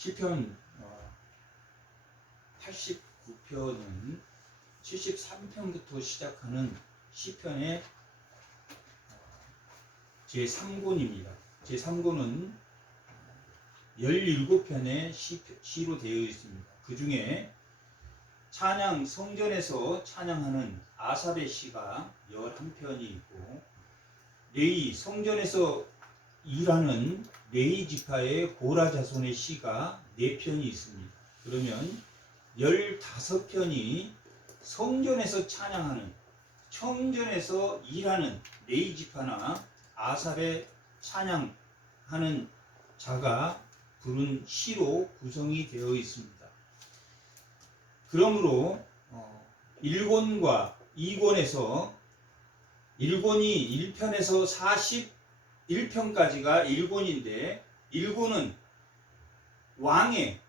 시편 89편은 73편부터 시작하는 시편의 제3권입니다. 제3권은 17편의 시로 되어 있습니다. 그 중에 찬양, 성전에서 찬양하는 아삽의 시가 11편이 있고, 레위, 성전에서 일하는 레위 지파의 고라 자손의 시가 4편이 있습니다. 그러면 15편이 성전에서 찬양하는, 성전에서 일하는 레위 지파나 아삽의 찬양하는 자가 부른 시로 구성이 되어 있습니다. 그러므로 1권과 2권에서 1권이 1편에서 41편까지가 1권인데, 1권은 왕의,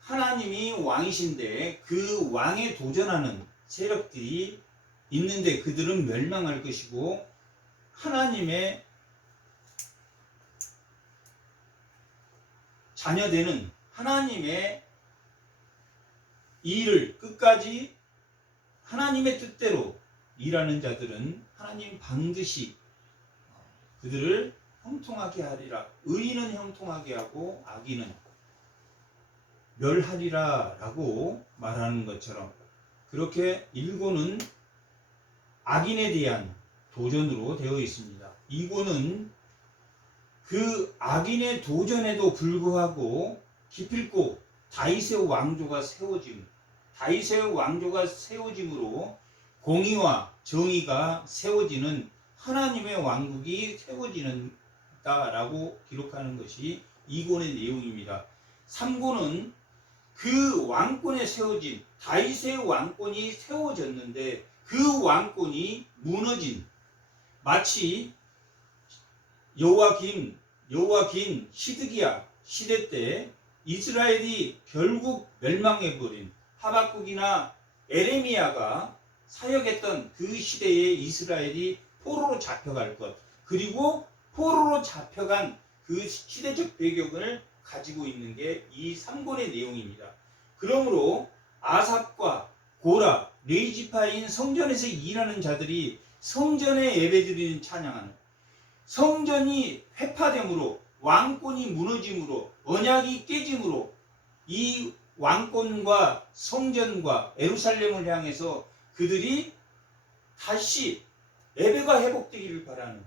하나님이 왕이신데 그 왕에 도전하는 세력들이 있는데 그들은 멸망할 것이고, 하나님의 자녀되는 하나님의 일을 끝까지 하나님의 뜻대로 일하는 자들은 하나님 반드시 그들을 형통하게 하리라. 의인은 형통하게 하고 악인은 멸하리라 라고 말하는 것처럼, 그렇게 1권은 악인에 대한 도전으로 되어 있습니다. 2권은 그 악인의 도전에도 불구하고 기필코 다윗의 왕조가 세워짐으로 공의와 정의가 세워지는 하나님의 왕국이 세워지는다라고 기록하는 것이 2권의 내용입니다. 3권은 그 왕권에 세워진 다윗의 왕권이 세워졌는데 그 왕권이 무너진, 마치 여호와긴 시드기야 시대 때 이스라엘이 결국 멸망해버린, 하박국이나 에레미야가 사역했던 그 시대에 이스라엘이 포로로 잡혀갈 것, 그리고 포로로 잡혀간 그 시대적 배경을 가지고 있는 게 이 3권의 내용입니다. 그러므로 아삽과 고라, 레위 지파인 성전에서 일하는 자들이 성전에 예배드리는 찬양하는, 성전이 회파됨으로, 왕권이 무너짐으로, 언약이 깨짐으로 이 왕권과 성전과 예루살렘을 향해서 그들이 다시 예배가 회복되기를 바라는,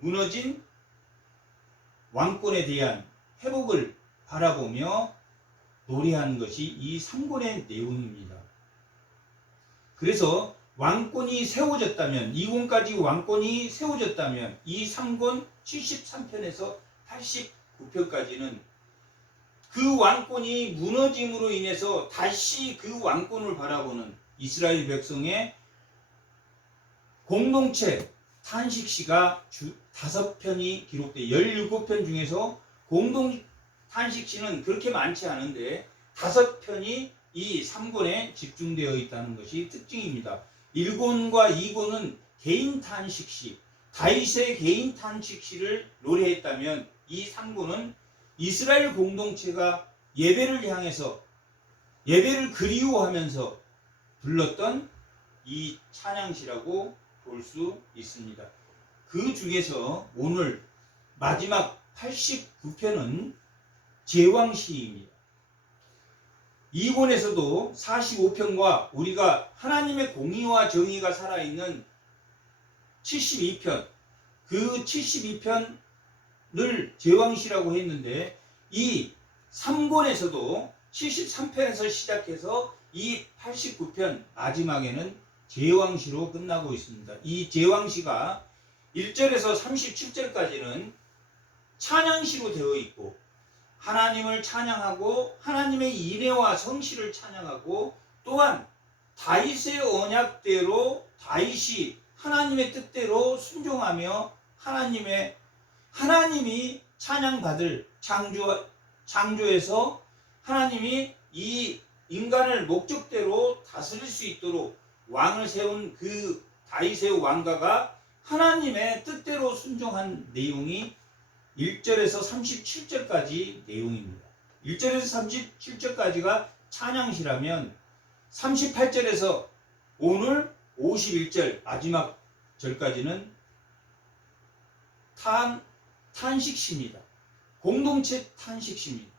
무너진 왕권에 대한 회복을 바라보며 노래하는 것이 이 3권의 내용입니다. 그래서 왕권이 세워졌다면, 2권까지 왕권이 세워졌다면 이 3권 73편에서 89편까지는 그 왕권이 무너짐으로 인해서 다시 그 왕권을 바라보는 이스라엘 백성의 공동체 탄식시가 5편이 기록돼, 17편 중에서 공동 탄식시는 그렇게 많지 않은데 5편이 이 3권에 집중되어 있다는 것이 특징입니다. 1권과 2권은 개인 탄식시, 다윗의 개인 탄식시를 노래했다면 이 3권은 이스라엘 공동체가 예배를 향해서, 예배를 그리워하면서 불렀던 이 찬양시라고 볼 수 있습니다. 그 중에서 오늘 마지막 89편은 제왕시입니다. 2권에서도 45편과 우리가 하나님의 공의와 정의가 살아있는 72편, 그 72편을 제왕시라고 했는데, 이 3권에서도 73편에서 시작해서 이 89편 마지막에는 제왕시로 끝나고 있습니다. 이 제왕시가 1절에서 37절까지는 찬양시로 되어 있고, 하나님을 찬양하고 하나님의 인애와 성실을 찬양하고, 또한 다윗의 언약대로 다윗이 하나님의 뜻대로 순종하며 하나님이 찬양받을 창조에서 하나님이 이 인간을 목적대로 다스릴 수 있도록 왕을 세운 그 다윗의 왕가가 하나님의 뜻대로 순종한 내용이 1절에서 37절까지 내용입니다. 1절에서 37절까지가 찬양시라면 38절에서 오늘 51절 마지막 절까지는 탄식시입니다. 공동체 탄식시입니다.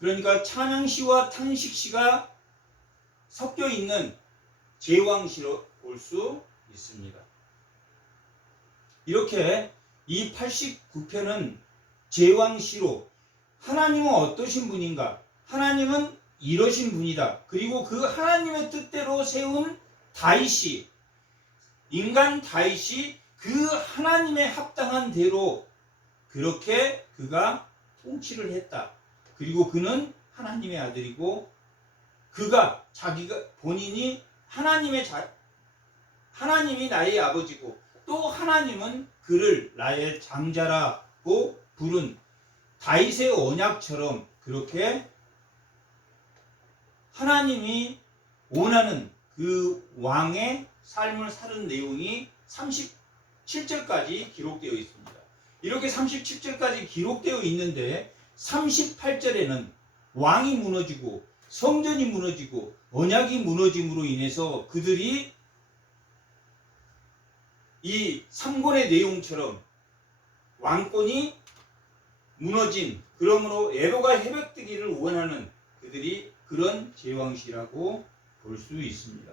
그러니까 찬양시와 탄식시가 섞여 있는 제왕시로 볼 수 있습니다. 이렇게 이 89편은 제왕시로 하나님은 어떠신 분인가? 하나님은 이러신 분이다. 그리고 그 하나님의 뜻대로 세운 다윗이, 인간 다윗이 그 하나님의 합당한 대로 그렇게 그가 통치를 했다. 그리고 그는 하나님의 아들이고 그가 자기가 본인이 하나님이 나의 아버지고 또 하나님은 그를 나의 장자라고 부른 다윗의 언약처럼 그렇게 하나님이 원하는 그 왕의 삶을 사는 내용이 37절까지 기록되어 있습니다. 이렇게 37절까지 기록되어 있는데 38절에는 왕이 무너지고 성전이 무너지고 언약이 무너짐으로 인해서 그들이 이 3권의 내용처럼 왕권이 무너진, 그러므로 애로가 회복되기를 원하는 그들이 그런 제왕시라고 볼 수 있습니다.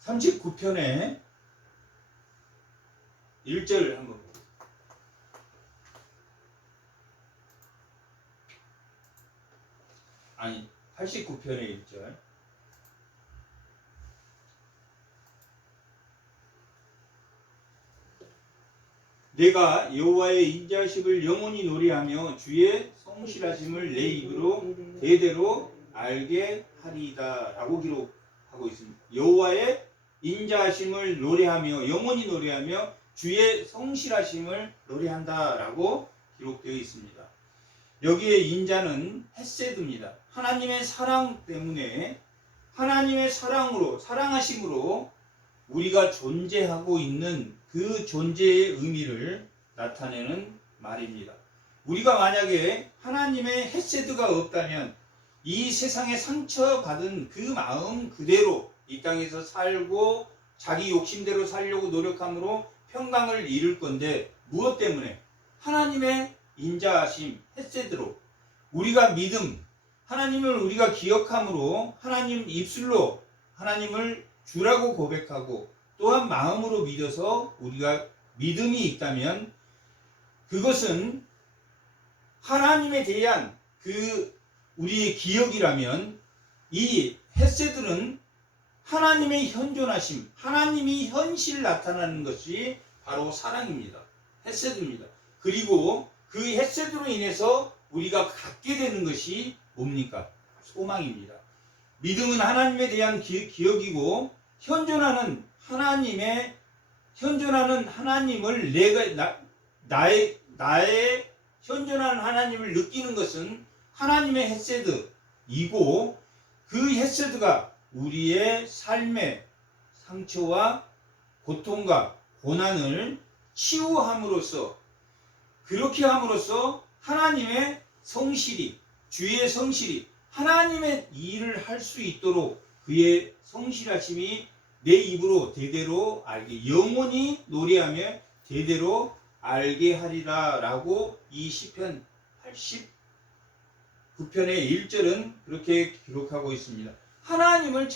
39편의 1절 한번 보겠습니다. 아니, 89편의 1절. 내가 여호와의 인자하심을 영원히 노래하며 주의 성실하심을 내 입으로 대대로 알게 하리이다 라고 기록하고 있습니다. 여호와의 인자하심을 노래하며 영원히 노래하며 주의 성실하심을 노래한다 라고 기록되어 있습니다. 여기에 인자는 헤세드입니다. 하나님의 사랑 때문에 하나님의 사랑하심으로 우리가 존재하고 있는 그 존재의 의미를 나타내는 말입니다. 우리가 만약에 하나님의 헤세드가 없다면 이 세상에 상처받은 그 마음 그대로 이 땅에서 살고 자기 욕심대로 살려고 노력함으로 평강을 잃을 건데 무엇 때문에? 하나님의 인자하심, 헤세드로 우리가 믿음, 하나님을 우리가 기억함으로 하나님 입술로 하나님을 주라고 고백하고 또한 마음으로 믿어서 우리가 믿음이 있다면 그것은 하나님에 대한 그 우리의 기억이라면 이 헤세드는 하나님의 현존하심, 하나님이 현실 나타나는 것이 바로 사랑입니다. 헤세드입니다. 그리고 그 헤세드로 인해서 우리가 갖게 되는 것이 뭡니까? 소망입니다. 믿음은 하나님에 대한 기억이고 현존하는 하나님을 나의 현존하는 하나님을 느끼는 것은 하나님의 헤세드이고 그 헤세드가 우리의 삶의 상처와 고통과 고난을 치유함으로써 그렇게 함으로써 하나님의 성실이 주의 성실이 하나님의 일을 할 수 있도록 그의 성실하심이 내 입으로 대대로 알게 영원히 노래하며 대대로 알게 하리라 라고 이 시편 89편의 1절은 그렇게 기록하고 있습니다. 하나님을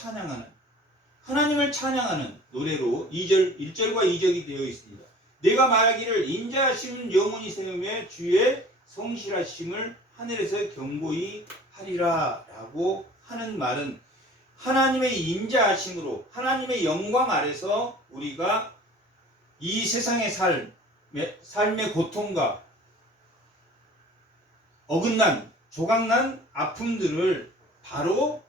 찬양하는 노래로 1절과 2절이 되어 있습니다. 내가 말하기를 인자하심은 영원히 세우며 주의 성실하심을 하늘에서 경고히 하리라 라고 하는 말은 하나님의 인자하심으로 하나님의 영광 아래서 우리가 이 세상의 삶의 고통과 어긋난 조각난 아픔들을 바로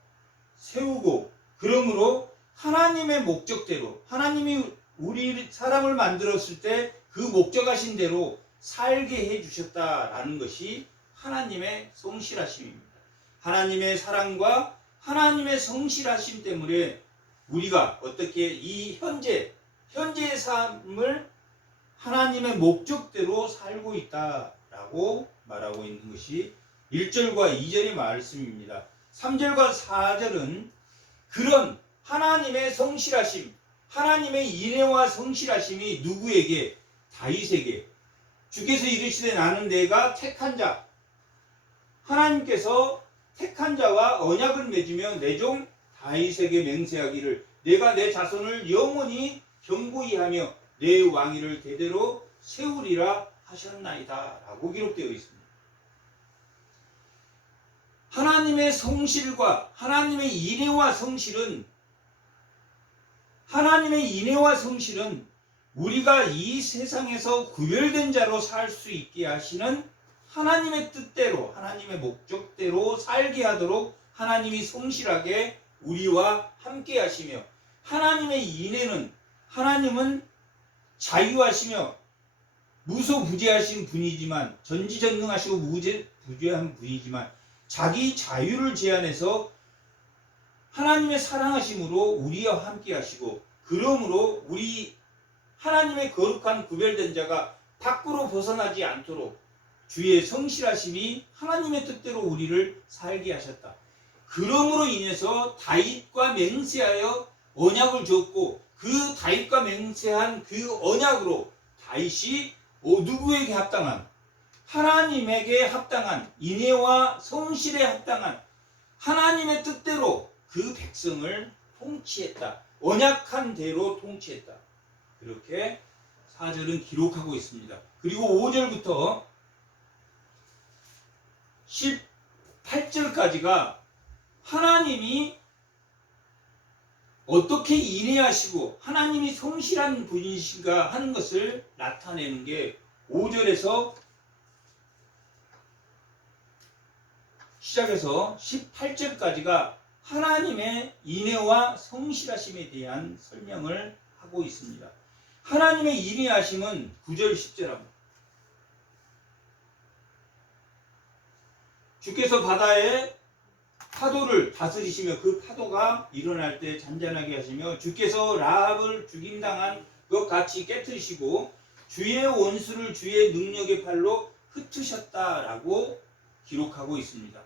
세우고 그러므로 하나님의 목적대로 하나님이 우리 사람을 만들었을 때 그 목적하신 대로 살게 해주셨다라는 것이 하나님의 성실하심입니다. 하나님의 사랑과 하나님의 성실하심 때문에 우리가 어떻게 이 현재의 삶을 하나님의 목적대로 살고 있다라고 말하고 있는 것이 1절과 2절의 말씀입니다. 3절과 4절은 그런 하나님의 성실하심, 하나님의 인애와 성실하심이 누구에게? 다윗에게. 주께서 이르시되 나는 내가 택한 자, 하나님께서 택한 자와 언약을 맺으며 내 종 다윗에게 맹세하기를 내가 내 자손을 영원히 견고히 하며 내 왕위를 대대로 세우리라 하셨나이다 라고 기록되어 있습니다. 하나님의 성실과 하나님의 인애와 성실은 우리가 이 세상에서 구별된 자로 살 수 있게 하시는 하나님의 뜻대로, 하나님의 목적대로 살게 하도록 하나님이 성실하게 우리와 함께 하시며, 하나님의 인애는 하나님은 자유하시며 무소부재하신 분이지만, 전지전능하시고 무소부재한 분이지만 자기 자유를 제한해서 하나님의 사랑하심으로 우리와 함께 하시고, 그러므로 우리 하나님의 거룩한 구별된 자가 밖으로 벗어나지 않도록 주의 성실하심이 하나님의 뜻대로 우리를 살게 하셨다. 그러므로 인해서 다윗과 맹세하여 언약을 줬고, 그 다윗과 맹세한 그 언약으로 다윗이 누구에게 합당한? 하나님에게 합당한, 인애와 성실에 합당한 하나님의 뜻대로 그 백성을 통치했다. 언약한 대로 통치했다. 이렇게 4절은 기록하고 있습니다. 그리고 5절부터 18절까지가 하나님이 어떻게 인애하시고 하나님이 성실한 분이신가 하는 것을 나타내는 게 5절에서 시작해서 18절까지가 하나님의 인애와 성실하심에 대한 설명을 하고 있습니다. 하나님의 인애하심은 9절 10절합니다. 주께서 바다의 파도를 다스리시며 그 파도가 일어날 때 잔잔하게 하시며, 주께서 라합을 죽임당한 것 같이 깨뜨리시고 주의 원수를 주의 능력의 팔로 흩으셨다라고 기록하고 있습니다.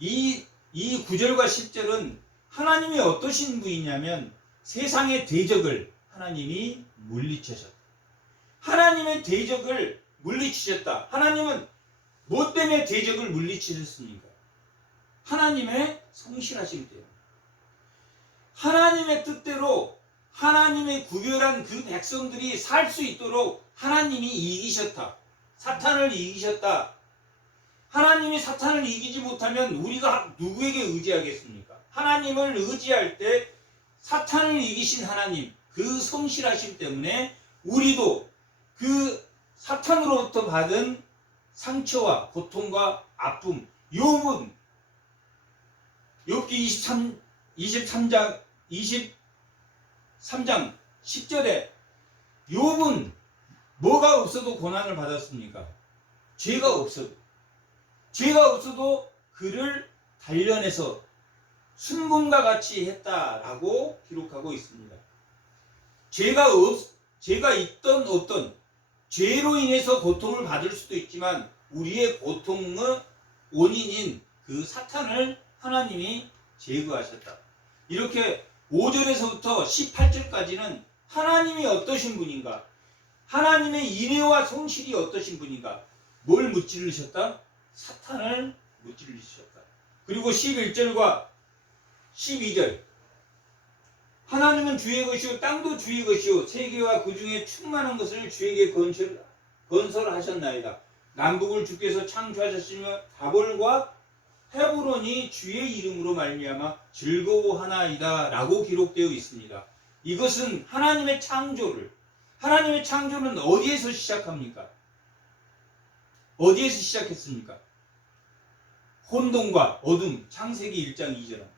이 9절과 10절은 하나님이 어떠신 분이냐면 세상의 대적을 하나님이 물리치셨다. 하나님의 대적을 물리치셨다. 하나님은 뭐 때문에 대적을 물리치셨습니까? 하나님의 성실하심 때문에. 하나님의 뜻대로 하나님의 구별한 그 백성들이 살 수 있도록 하나님이 이기셨다. 사탄을 이기셨다. 하나님이 사탄을 이기지 못하면 우리가 누구에게 의지하겠습니까? 하나님을 의지할 때 사탄을 이기신 하나님, 그 성실하심 때문에 우리도 그 사탄으로부터 받은 상처와 고통과 아픔, 욥은 욥기 23장 10절에 욥은 뭐가 없어도 고난을 받았습니까? 죄가 없어도 그를 단련해서 순금과 같이 했다라고 기록하고 있습니다. 죄가 있던 없던 죄로 인해서 고통을 받을 수도 있지만 우리의 고통의 원인인 그 사탄을 하나님이 제거하셨다. 이렇게 5절에서부터 18절까지는 하나님이 어떠신 분인가, 하나님의 인애와 성실이 어떠신 분인가, 뭘 무찌르셨다? 사탄을 무찌르셨다. 그리고 11절과 12절, 하나님은 주의 것이요 땅도 주의 것이요 세계와 그 중에 충만한 것을 주에게 건설하셨나이다. 남북을 주께서 창조하셨으며 다볼과 헤브론이 주의 이름으로 말미암아 즐거워하나이다 라고 기록되어 있습니다. 이것은 하나님의 창조는 어디에서 시작합니까? 어디에서 시작했습니까? 혼돈과 어둠, 창세기 1장 2절.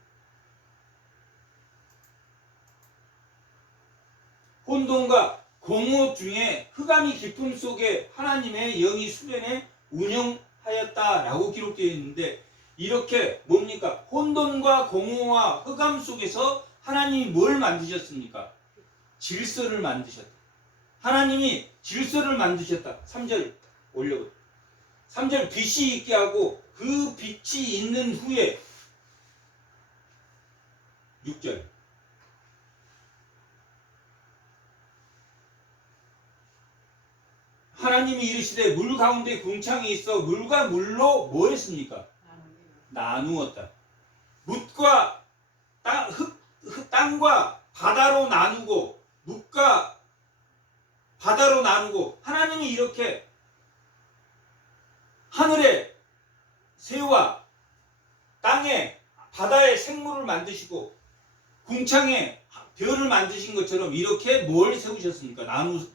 혼돈과 공허 중에 흑암이 깊음 속에 하나님의 영이 수변에 운영하였다라고 기록되어 있는데, 이렇게 뭡니까? 혼돈과 공허와 흑암 속에서 하나님이 뭘 만드셨습니까? 질서를 만드셨다. 하나님이 질서를 만드셨다. 3절 올려보. 3절 빛이 있게 하고 그 빛이 있는 후에 6절 하나님이 이르시되 물 가운데 궁창이 있어 물과 물로 뭐 했습니까? 나누었다. 묻과 땅과 바다로 나누고 묻과 바다로 나누고 하나님이 이렇게 하늘에 새와 땅에 바다에 생물을 만드시고 궁창에 별을 만드신 것처럼 이렇게 뭘 세우셨습니까?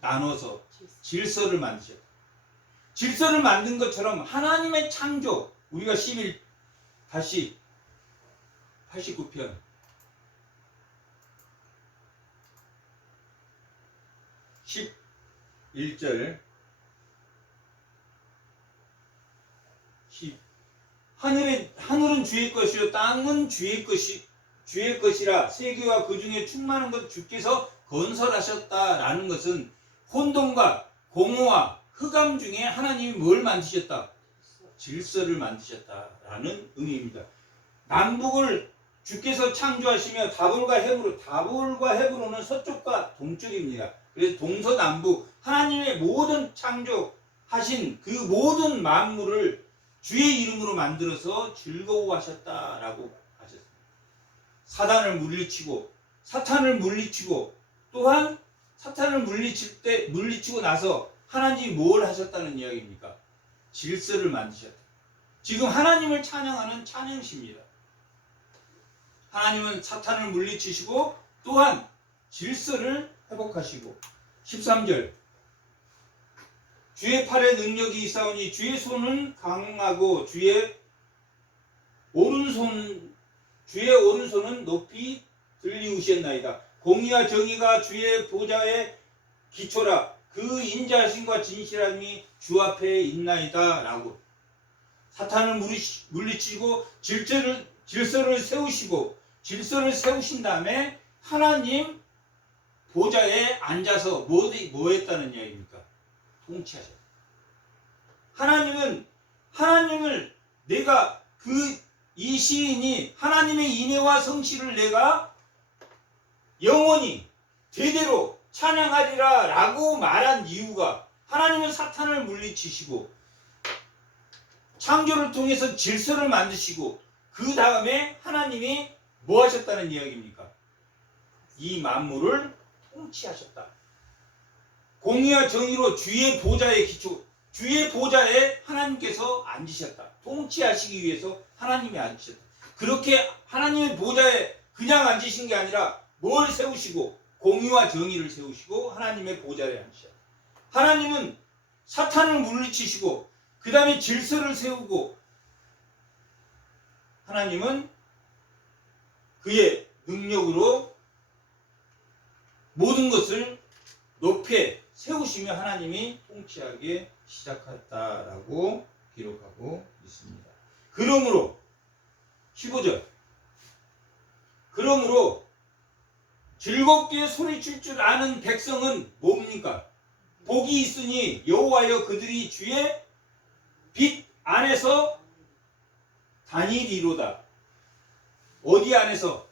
나눠서 질서를 만드셨다. 질서를 만든 것처럼 하나님의 창조, 우리가 11 다시 89편 11절 하늘은 주의 것이요 땅은 주의 것이라 세계와 그 중에 충만한 것 주께서 건설하셨다라는 것은 혼돈과 공허와 흑암 중에 하나님이 뭘 만드셨다? 질서를 만드셨다라는 의미입니다. 남북을 주께서 창조하시며 다볼과 헤브론은 서쪽과 동쪽입니다. 그래서 동서남북 하나님의 모든 창조하신 그 모든 만물을 주의 이름으로 만들어서 즐거워하셨다라고 하셨습니다. 사탄을 물리치고 또한 사탄을 물리치고 나서 하나님이 뭘 하셨다는 이야기입니까? 질서를 만드셨다. 지금 하나님을 찬양하는 찬양시입니다. 하나님은 사탄을 물리치시고 또한 질서를 회복하시고 13절 주의 팔에 능력이 있사오니 주의 손은 강하고 주의 오른손은 높이 들리우셨나이다. 공의와 정의가 주의 보좌의 기초라. 그 인자하심과 진실함이 주 앞에 있나이다. 라고 사탄을 물리치고 질서를 세우신 다음에 하나님 보좌에 앉아서 뭐 했다는 이야기입니까? 통치하셨다. 하나님을 내가 이 시인이 하나님의 인애와 성실을 내가 영원히 대대로 찬양하리라 라고 말한 이유가 하나님은 사탄을 물리치시고 창조를 통해서 질서를 만드시고 그 다음에 하나님이 뭐 하셨다는 이야기입니까? 이 만물을 통치하셨다. 공의와 정의로 주의 보좌에 하나님께서 앉으셨다. 통치하시기 위해서 하나님이 앉으셨다. 그렇게 하나님의 보좌에 그냥 앉으신 게 아니라 뭘 세우시고 공의와 정의를 세우시고 하나님의 보좌에 앉으셨다. 하나님은 사탄을 물리치시고 그 다음에 질서를 세우고 하나님은 그의 능력으로 모든 것을 높여 세우시며 하나님이 통치하기 시작했다라고 기록하고 있습니다. 그러므로 15절 그러므로 즐겁게 소리칠 줄 아는 백성은 뭡니까? 복이 있으니 여호와여 그들이 주의 빛 안에서 다니리로다. 어디 안에서?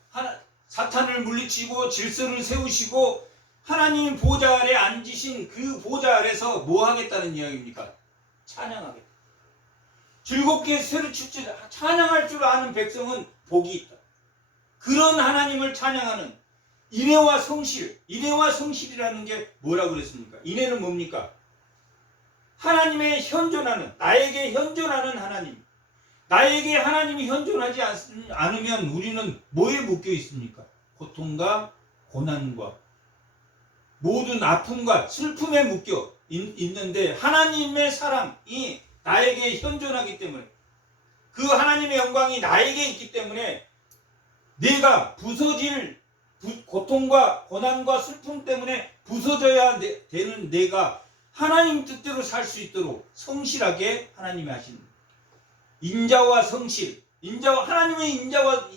사탄을 물리치고 질서를 세우시고 하나님 보좌 아래 앉으신 그 보좌 아래서 뭐 하겠다는 이야기입니까? 찬양하겠다. 즐겁게 찬양할 줄 아는 백성은 복이 있다. 그런 하나님을 찬양하는 인애와 성실이라는 게 뭐라고 그랬습니까? 인애는 뭡니까? 하나님의 현존하는, 나에게 현존하는 하나님. 나에게 하나님이 현존하지 않으면 우리는 뭐에 묶여 있습니까? 고통과 고난과 모든 아픔과 슬픔에 묶여 있는데 하나님의 사랑이 나에게 현존하기 때문에 그 하나님의 영광이 나에게 있기 때문에 내가 고통과 고난과 슬픔 때문에 부서져야 되는 내가 하나님 뜻대로 살 수 있도록 성실하게 하나님이 하십니다. 인자와 성실, 하나님의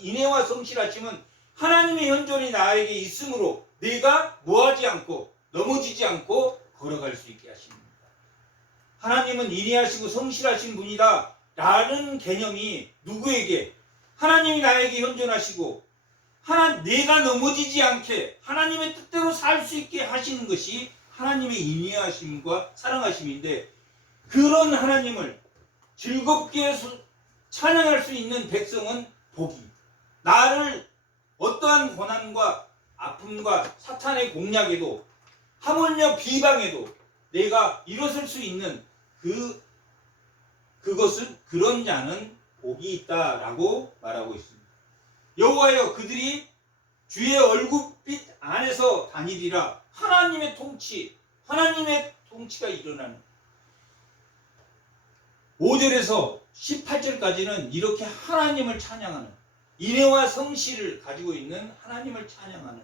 인애와 성실하심은 하나님의 현존이 나에게 있으므로 내가 뭐하지 않고 넘어지지 않고 걸어갈 수 있게 하십니다. 하나님은 인내하시고 성실하신 분이다 라는 개념이 누구에게? 하나님이 나에게 현존하시고 내가 넘어지지 않게 하나님의 뜻대로 살 수 있게 하시는 것이 하나님의 인내하심과 사랑하심인데, 그런 하나님을 즐겁게 찬양할 수 있는 백성은 복이, 나를 어떠한 고난과 아픔과 사탄의 공략에도 하물며 비방에도 내가 일어설 수 있는 그것은, 그런 자는 복이 있다라고 말하고 있습니다. 여호와여, 그들이 주의 얼굴빛 안에서 다니리라. 하나님의 통치가 일어나는 5절에서 18절까지는 이렇게 하나님을 찬양하는, 인애와 성실을 가지고 있는 하나님을 찬양하는,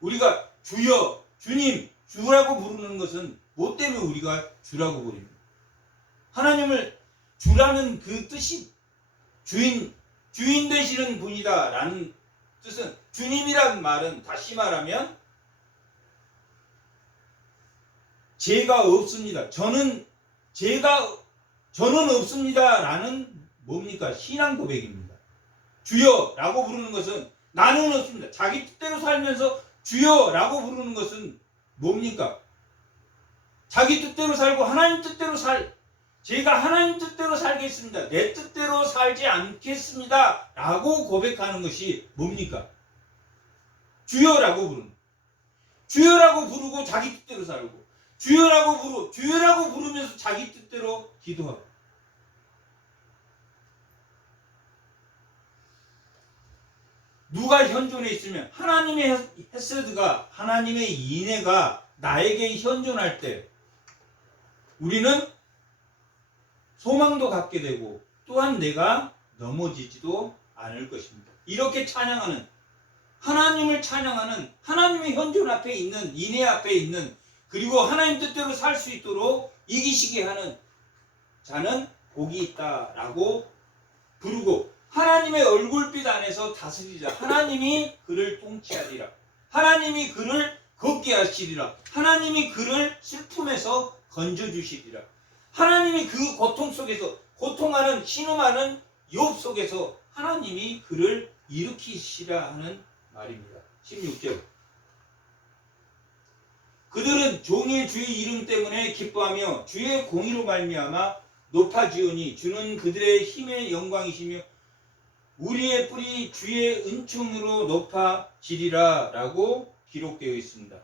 우리가 주여, 주님, 주라고 부르는 것은 뭐 때문에 우리가 주라고 부릅니다. 하나님을 주라는 그 뜻이 주인 되시는 분이다 라는 뜻은, 주님이란 말은 다시 말하면 죄가 없습니다, 저는 없습니다 라는 뭡니까? 신앙 고백입니다. 주여 라고 부르는 것은 나는 없습니다. 자기 뜻대로 살면서 주여 라고 부르는 것은 뭡니까? 자기 뜻대로 살고 하나님 뜻대로 제가 하나님 뜻대로 살겠습니다, 내 뜻대로 살지 않겠습니다 라고 고백하는 것이 뭡니까? 주여라고 부르는, 주여라고 부르고 자기 뜻대로 살고, 주여라고 부르면서 자기 뜻대로 기도하고. 누가 현존해 있으면 하나님의 헤세드가, 하나님의 인애가 나에게 현존할 때 우리는 소망도 갖게 되고 또한 내가 넘어지지도 않을 것입니다. 이렇게 찬양하는, 하나님을 찬양하는, 하나님의 현존 앞에 있는, 인애 앞에 있는, 그리고 하나님 뜻대로 살 수 있도록 이기시게 하는 자는 복이 있다라고 부르고, 하나님의 얼굴빛 안에서 다스리라. 하나님이 그를 통치하리라. 하나님이 그를 걷게 하시리라. 하나님이 그를 슬픔에서 건져주시리라. 하나님이 그 고통 속에서, 고통하는, 신음하는 욥 속에서 하나님이 그를 일으키시라 하는 말입니다. 16절. 그들은 종일 주의 이름 때문에 기뻐하며 주의 공의로 말미암아 높아지오니 주는 그들의 힘의 영광이시며 우리의 뿔이 주의 은총으로 높아지리라 라고 기록되어 있습니다.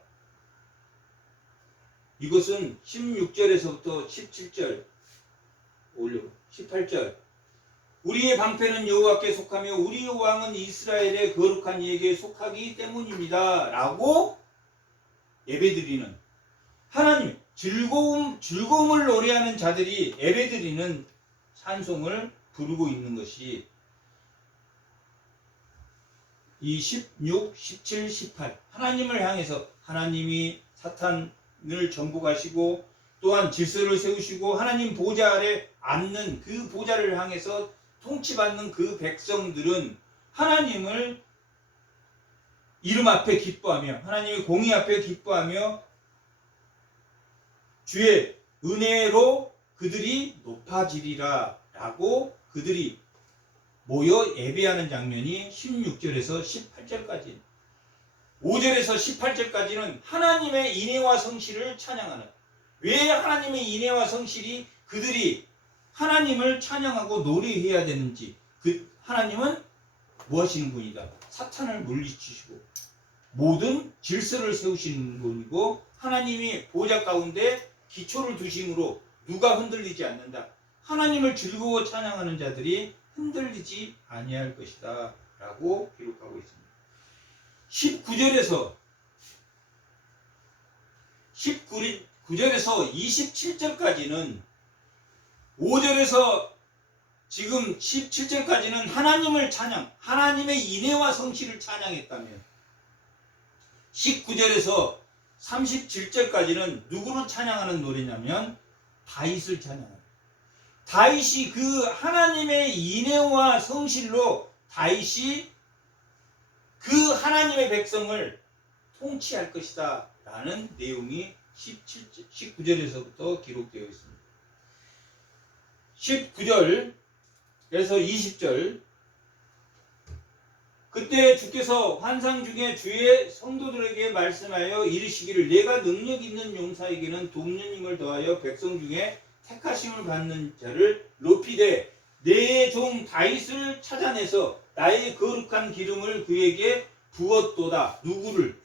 이것은 16절에서부터 17절 올려 18절. 우리의 방패는 여호와께 속하며 우리의 왕은 이스라엘의 거룩한 이에게 속하기 때문입니다 라고 예배드리는, 하나님 즐거움을 노래하는 자들이 예배드리는 찬송을 부르고 있는 것이 이 16, 17, 18 하나님을 향해서, 하나님이 사탄을 정복하시고 또한 질서를 세우시고 하나님 보좌 아래 앉는 그 보좌를 향해서 통치받는 그 백성들은 하나님을 이름 앞에 기뻐하며, 하나님의 공의 앞에 기뻐하며 주의 은혜로 그들이 높아지리라 라고 그들이 모여 예배하는 장면이 16절에서 18절까지, 5절에서 18절까지는 하나님의 인애와 성실을 찬양하는, 왜 하나님의 인애와 성실이 그들이 하나님을 찬양하고 노래해야 되는지, 그 하나님은 무엇이신 분이다, 사탄을 물리치시고 모든 질서를 세우시는 분이고, 하나님이 보좌 가운데 기초를 두심으로 누가 흔들리지 않는다, 하나님을 즐거워 찬양하는 자들이 흔들리지 아니할 것이다 라고 기록하고 있습니다. 19절에서 27절까지는, 5절에서 지금 17절까지는 하나님을 찬양, 하나님의 인애와 성실을 찬양했다면 19절에서 37절까지는 누구를 찬양하는 노래냐면 다윗을 찬양합니다. 다윗이 그 하나님의 인애와 성실로 다윗이 그 하나님의 백성을 통치할 것이다 라는 내용이 19절에서부터 기록되어 있습니다. 19절에서 20절. 그때 주께서 환상 중에 주의 성도들에게 말씀하여 이르시기를 내가 능력 있는 용사에게는 돕는 힘을 더하여 백성 중에 택하심을 받는 자를 높이되 내 종 다윗을 찾아내서 나의 거룩한 기름을 그에게 부었도다. 누구를?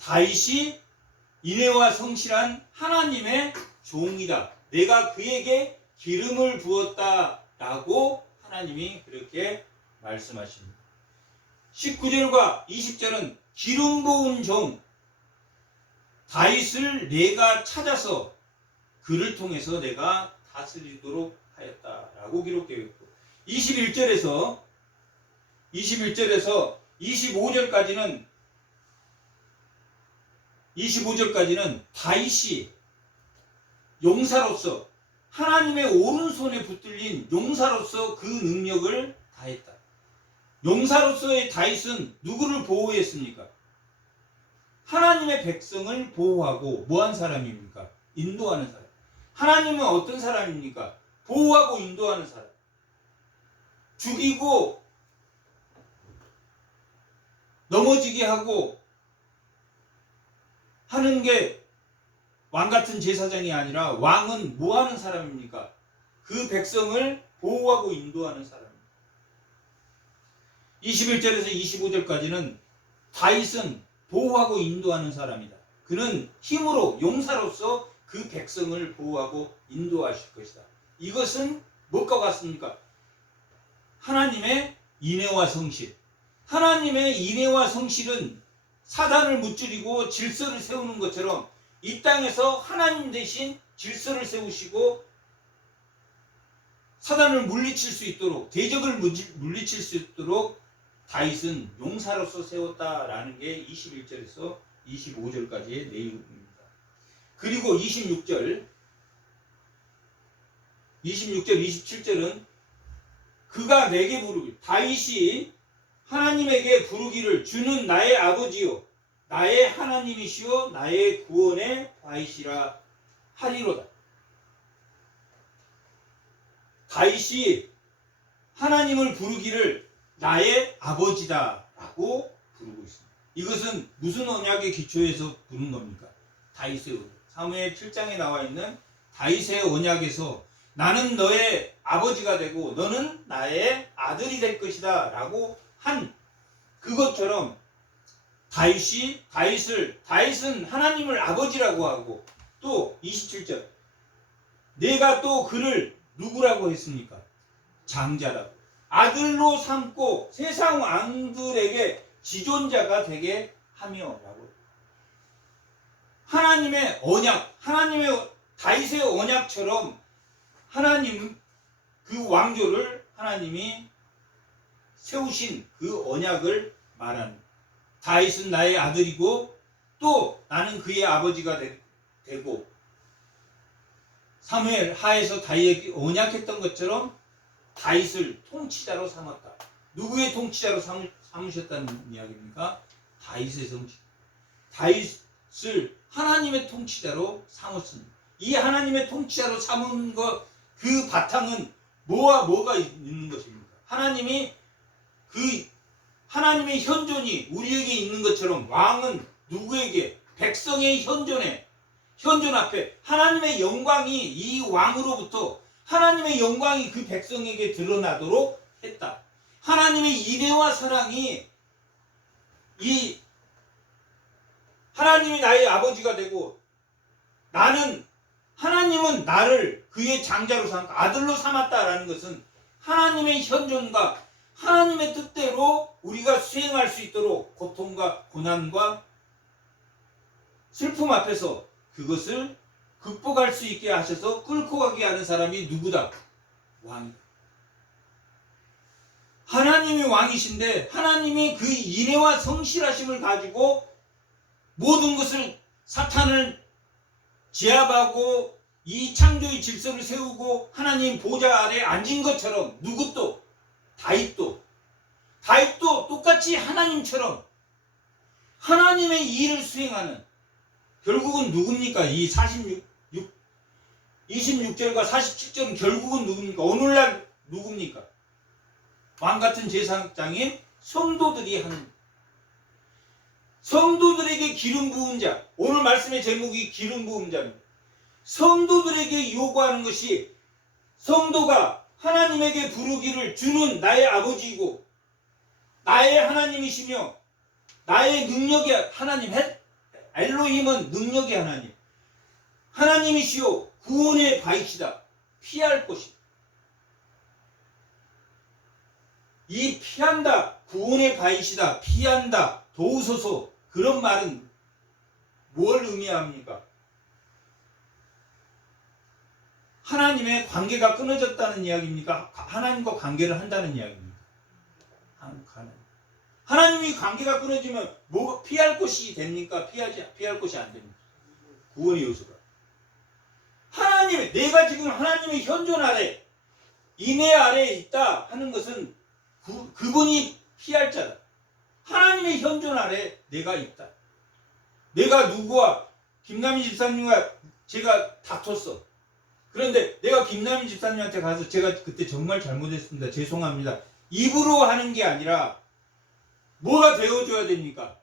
다윗이 인애와 성실한 하나님의 종이다. 내가 그에게 기름을 부었다라고 하나님이 그렇게 말씀하십니다. 19절과 20절은 기름 부은 종 다윗을 내가 찾아서 그를 통해서 내가 다스리도록 하였다라고 기록되어 있고 21절에서 25절까지는 다윗이 용사로서 하나님의 오른손에 붙들린 용사로서 그 능력을 다했다. 용사로서의 다윗은 누구를 보호했습니까? 하나님의 백성을 보호하고 뭐한 사람입니까? 인도하는 사람. 하나님은 어떤 사람입니까? 보호하고 인도하는 사람. 죽이고 넘어지게 하고 하는 게 왕같은 제사장이 아니라 왕은 뭐하는 사람입니까? 그 백성을 보호하고 인도하는 사람. 21절에서 25절까지는 다윗은 보호하고 인도하는 사람이다. 그는 힘으로 용사로서 그 백성을 보호하고 인도하실 것이다. 이것은 무엇과 같습니까? 하나님의 인애와 성실. 하나님의 인애와 성실은 사단을 무찌르고 질서를 세우는 것처럼 이 땅에서 하나님 대신 질서를 세우시고 사단을 물리칠 수 있도록, 대적을 물리칠 수 있도록 다윗은 용사로서 세웠다라는 게 21절에서 25절까지의 내용입니다. 그리고 26절, 27절은 그가 내게 부르기, 다윗이 하나님에게 부르기를 주는 나의 아버지요 나의 하나님이시요 나의 구원의 바위시라 하리로다. 다윗이 하나님을 부르기를 나의 아버지다 라고 부르고 있습니다. 이것은 무슨 언약의 기초에서 부른 겁니까? 다윗의 언약. 사무엘 7장에 나와 있는 다윗의 언약에서 나는 너의 아버지가 되고 너는 나의 아들이 될 것이다 라고 한 그것처럼 다윗은 하나님을 아버지라고 하고 또 27절 내가 또 그를 누구라고 했습니까? 장자라고. 아들로 삼고 세상 왕들에게 지존자가 되게 하며 라고. 하나님의 언약, 다윗의 언약처럼 하나님 그 왕조를 하나님이 세우신 그 언약을 말하는. 다윗은 나의 아들이고 또 나는 그의 아버지가 되고 사무엘 하에서 다윗에게 언약했던 것처럼 다윗을 통치자로 삼았다. 누구의 통치자로 삼으셨다는 이야기입니까? 다윗의 통치. 다윗을 하나님의 통치자로 삼았습니다. 이 하나님의 통치자로 삼은 것, 그 바탕은 뭐가 있는 것입니까? 하나님의 현존이 우리에게 있는 것처럼 왕은 누구에게? 백성의 현존 앞에 하나님의 영광이 이 왕으로부터 하나님의 영광이 그 백성에게 드러나도록 했다. 하나님의 인애와 사랑이 하나님이 나의 아버지가 되고 하나님은 나를 그의 장자로 삼고 아들로 삼았다라는 것은 하나님의 현존과 하나님의 뜻대로 우리가 수행할 수 있도록 고통과 고난과 슬픔 앞에서 그것을 극복할 수 있게 하셔서 끌고 가게 하는 사람이 누구다? 왕이다. 하나님이 왕이신데 하나님이 그 인애와 성실하심을 가지고 모든 것을 사탄을 제압하고 이 창조의 질서를 세우고 하나님 보좌 아래 앉은 것처럼 누구도 다윗도 똑같이 하나님처럼 하나님의 일을 수행하는 결국은 누굽니까? 이 26절과 47절은 결국은 누굽니까? 오늘날 누굽니까? 왕같은 제사장인 성도들이 하는, 성도들에게 기름 부은 자. 오늘 말씀의 제목이 기름 부은 자입니다. 성도들에게 요구하는 것이, 성도가 하나님에게 부르기를 주는 나의 아버지이고 나의 하나님이시며 나의 능력이 하나님, 엘로힘은 능력의 하나님, 하나님이시오 구원의 바이시다. 피할 것이다. 이 피한다, 구원의 바이시다, 피한다, 도우소서, 그런 말은 뭘 의미합니까? 하나님의 관계가 끊어졌다는 이야기입니까? 하나님과 관계를 한다는 이야기입니까? 하나님이 관계가 끊어지면 뭐 피할 것이 됩니까? 피할 것이 안 됩니까? 구원의 요소가. 하나님, 내가 지금 하나님의 현존 아래, 인애 아래에 있다 하는 것은 그분이 피할 자다. 하나님의 현존 아래 내가 있다. 내가 누구와, 김남희 집사님과 제가 다퉜어. 그런데 내가 김남희 집사님한테 가서 제가 그때 정말 잘못했습니다. 죄송합니다. 입으로 하는 게 아니라 뭐가 되어줘야 됩니까?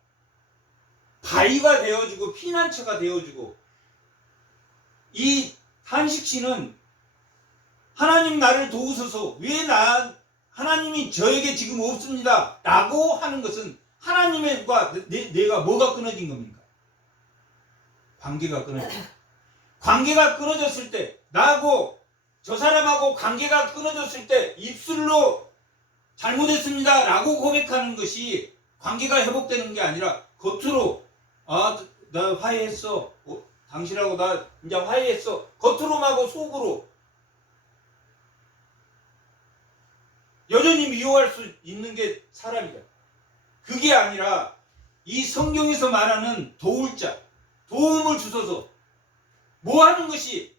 바위가 되어주고 피난처가 되어주고. 이 한식씨는 하나님 나를 도우소서, 하나님이 저에게 지금 없습니다 라고 하는 것은 하나님과 내가 뭐가 끊어진 겁니까? 관계가 끊어졌다. 관계가 끊어졌을 때, 나하고 저 사람하고 관계가 끊어졌을 때 입술로 잘못했습니다 라고 고백하는 것이 관계가 회복되는 게 아니라 겉으로 나 화해했어, 당신하고 나 이제 화해했어, 겉으로하고 속으로 여전히 미워할 수 있는 게 사람이다. 그게 아니라 이 성경에서 말하는 도울 자, 도움을 주소서, 뭐 하는 것이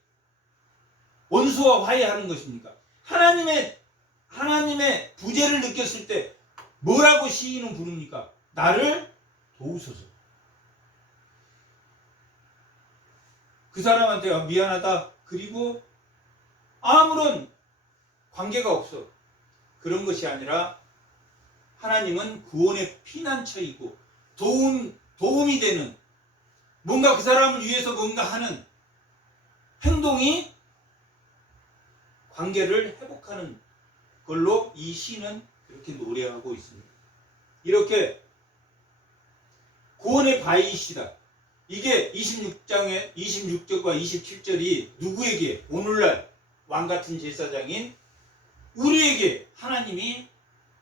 원수와 화해하는 것입니까? 하나님의 부재를 느꼈을 때 뭐라고 시인은 부릅니까? 나를 도우소서. 그 사람한테 미안하다, 그리고 아무런 관계가 없어, 그런 것이 아니라 하나님은 구원의 피난처이고 도움이 되는, 뭔가 그 사람을 위해서 뭔가 하는 행동이 관계를 회복하는 걸로 이 시는 그렇게 노래하고 있습니다. 이렇게 구원의 바위시다. 이게 26절과 27절이 누구에게? 오늘날 왕같은 제사장인 우리에게 하나님이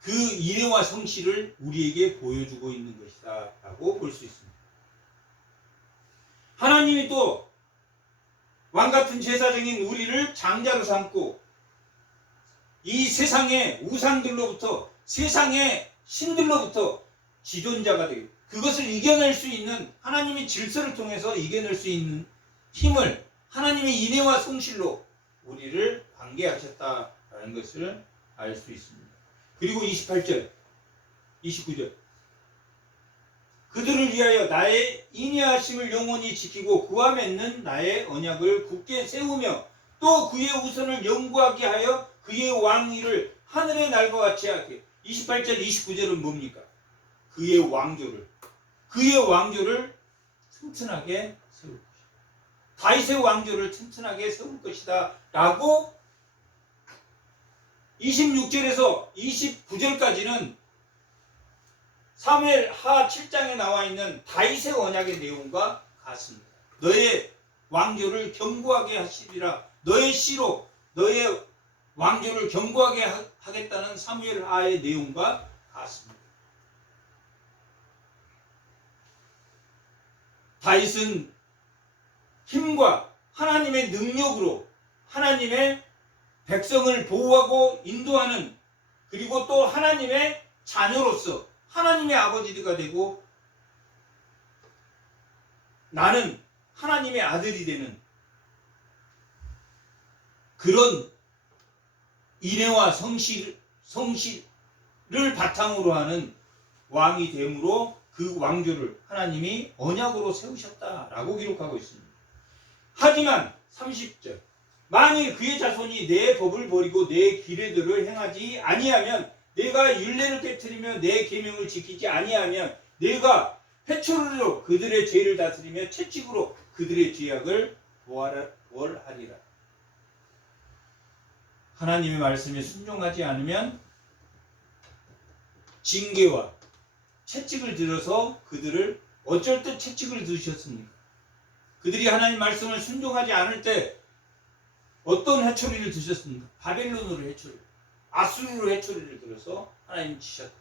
그 인애와 성실을 우리에게 보여주고 있는 것이다 라고 볼 수 있습니다. 하나님이 또 왕같은 제사장인 우리를 장자로 삼고 이 세상의 우상들로부터, 세상의 신들로부터 지존자가 되고, 그것을 이겨낼 수 있는, 하나님의 질서를 통해서 이겨낼 수 있는 힘을 하나님의 인애와 성실로 우리를 관계하셨다라는 것을 알 수 있습니다. 그리고 28절, 29절, 그들을 위하여 나의 인애하심을 영원히 지키고 그와 맺는 나의 언약을 굳게 세우며 또 그의 우선을 영구하게 하여 그의 왕위를 하늘의 날과 같이 하게. 28절 29절은 뭡니까? 그의 왕조를 튼튼하게 세울 것이다. 다윗의 왕조를 튼튼하게 세울 것이다 라고 26절에서 29절까지는 사무엘 하 7장에 나와 있는 다윗의 언약의 내용과 같습니다. 너의 왕조를 견고하게 하시리라, 너의 씨로 너의 왕조를 견고하게 하겠다는 사무엘 하의 내용과 같습니다. 다윗은 힘과 하나님의 능력으로 하나님의 백성을 보호하고 인도하는, 그리고 또 하나님의 자녀로서 하나님의 아버지가 되고 나는 하나님의 아들이 되는 그런 인애와 성실을 바탕으로 하는 왕이 되므로 그 왕조를 하나님이 언약으로 세우셨다라고 기록하고 있습니다. 하지만 30절 만일 그의 자손이 내 법을 버리고 내 규례들을 행하지 아니하면 내가 율례를 깨뜨리며 내 계명을 지키지 아니하면 내가 회초리로 그들의 죄를 다스리며 채찍으로 그들의 죄악을 벌하리라. 하나님의 말씀에 순종하지 않으면 징계와 채찍을 들어서 그들을 어쩔 때 채찍을 드셨습니까? 그들이 하나님 말씀을 순종하지 않을 때 어떤 해초리를 드셨습니까? 바벨론으로 해초리, 아수르로 해초리를 들어서 하나님 치셨다.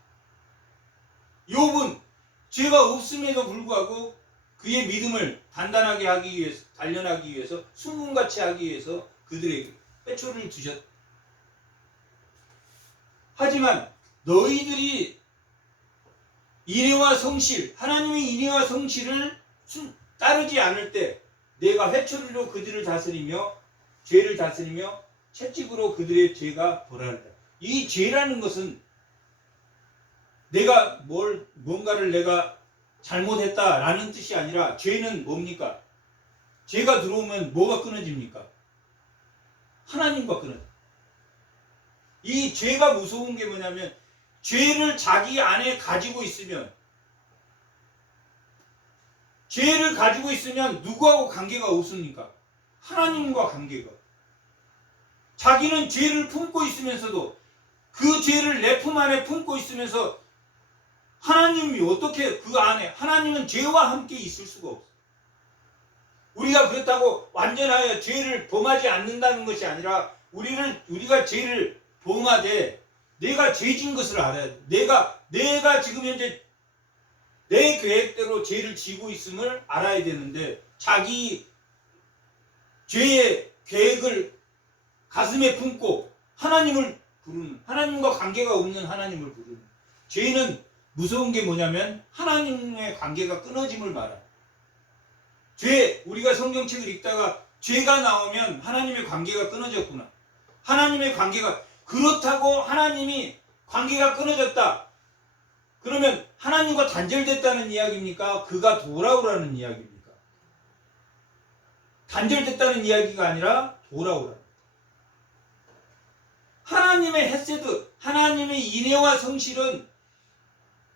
욥은 죄가 없음에도 불구하고 그의 믿음을 단단하게 하기 위해서, 단련하기 위해서, 순금같이 하기 위해서 그들에게 해초리를 주셨다. 하지만 너희들이 인애와 성실, 하나님의 인애와 성실을 따르지 않을 때 내가 회초리로 그들을 다스리며 죄를 다스리며 채찍으로 그들의 죄가 벌하리라. 이 죄라는 것은 내가 뭔가를 내가 잘못했다라는 뜻이 아니라 죄는 뭡니까? 죄가 들어오면 뭐가 끊어집니까? 하나님과 끊어져. 이 죄가 무서운 게 뭐냐면 죄를 자기 안에 가지고 있으면 누구하고 관계가 없습니까? 하나님과 관계가. 자기는 죄를 품고 있으면서도 그 죄를 내 품 안에 품고 있으면서 하나님이 어떻게 그 안에 하나님은 죄와 함께 있을 수가 없어. 우리가 그렇다고 완전하여 죄를 범하지 않는다는 것이 아니라 우리가 죄를 범하되 내가 죄진 것을 알아야 돼. 내가 지금 현재 내 계획대로 죄를 지고 있음을 알아야 되는데 자기 죄의 계획을 가슴에 품고 하나님을 부르는, 하나님과 관계가 없는 하나님을 부르는. 죄는 무서운 게 뭐냐면 하나님의 관계가 끊어짐을 말합니다. 우리가 성경책을 읽다가 죄가 나오면 하나님의 관계가 끊어졌구나. 하나님의 관계가 그렇다고 하나님이 관계가 끊어졌다. 그러면 하나님과 단절됐다는 이야기입니까? 그가 돌아오라는 이야기입니까? 단절됐다는 이야기가 아니라 돌아오라. 하나님의 헤세드, 하나님의 인애와 성실은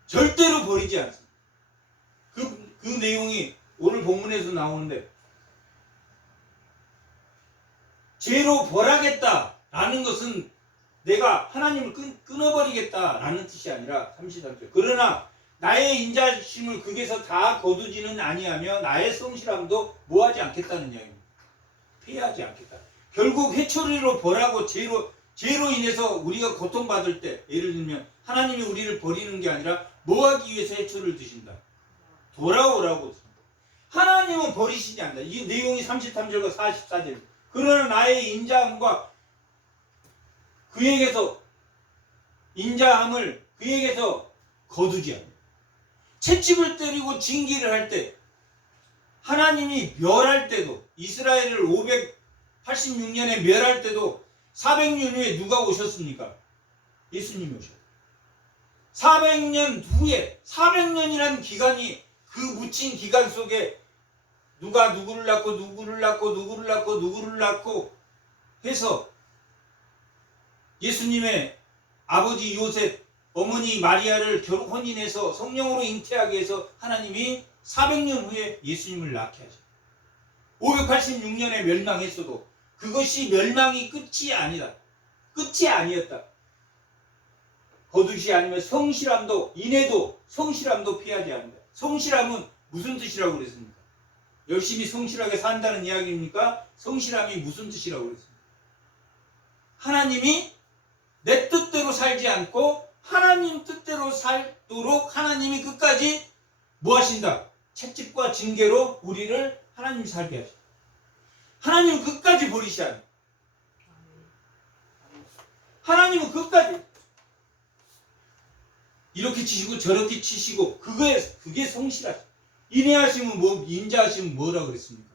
절대로 버리지 않습니다. 그 내용이 오늘 본문에서 나오는데 죄로 벌하겠다라는 것은 내가 하나님을 끊어버리겠다라는 뜻이 아니라 33절. 그러나 나의 인자심을 극에서 다 거두지는 아니하며 나의 성실함도 뭐하지 않겠다는 이야기입니다. 피하지 않겠다. 결국 회초리로 벌하고 죄로 인해서 우리가 고통받을 때 예를 들면 하나님이 우리를 버리는 게 아니라 뭐하기 위해서 회초리를 드신다. 돌아오라고. 하나님은 버리시지 않는다. 이 내용이 33절과 44절. 그러나 나의 인자함과 그에게서 인자함을 그에게서 거두지 않는다. 채찍을 때리고 징계를 할 때 하나님이 멸할 때도 이스라엘을 586년에 멸할 때도 400년 후에 누가 오셨습니까? 예수님이 오셨어요. 400년 후에 400년이라는 기간이 그 묻힌 기간 속에 누가 누구를 낳고 해서 예수님의 아버지 요셉, 어머니 마리아를 혼인해서 성령으로 잉태하게 해서 하나님이 400년 후에 예수님을 낳게 하셨어요. 586년에 멸망했어도 그것이 멸망이 끝이 아니다. 끝이 아니었다. 거두지 않으면 성실함도 인애도 성실함도 피하지 않는다. 성실함은 무슨 뜻이라고 그랬습니까? 열심히 성실하게 산다는 이야기입니까? 성실함이 무슨 뜻이라고 그랬습니까? 하나님이 내 뜻대로 살지 않고 하나님 뜻대로 살도록 하나님이 끝까지 뭐 하신다? 채찍과 징계로 우리를 하나님이 살게 하신다. 하나님은 끝까지 버리시지 않아요. 하나님은 끝까지 이렇게 치시고 저렇게 치시고 그게 성실하시. 인애하시면 인자하시면 뭐라 그랬습니까?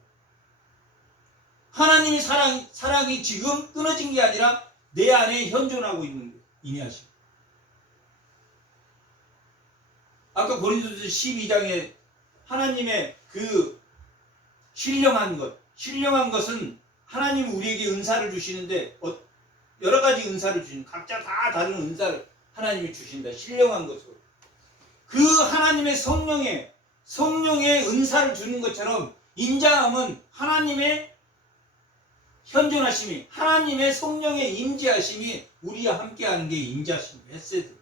하나님의 사랑이 지금 끊어진 게 아니라 내 안에 현존하고 있는 거예요. 인애하심. 아까 고린도서 12장에 하나님의 그 신령한 것은 하나님 우리에게 은사를 주시는데 여러 가지 은사를 주시는, 각자 다 다른 은사를 하나님이 주신다. 신령한 것으로. 그 하나님의 성령의 은사를 주는 것처럼 인자함은 하나님의 현존하심이, 하나님의 성령의 임재하심이 우리와 함께하는 게 인자심, 헤세드.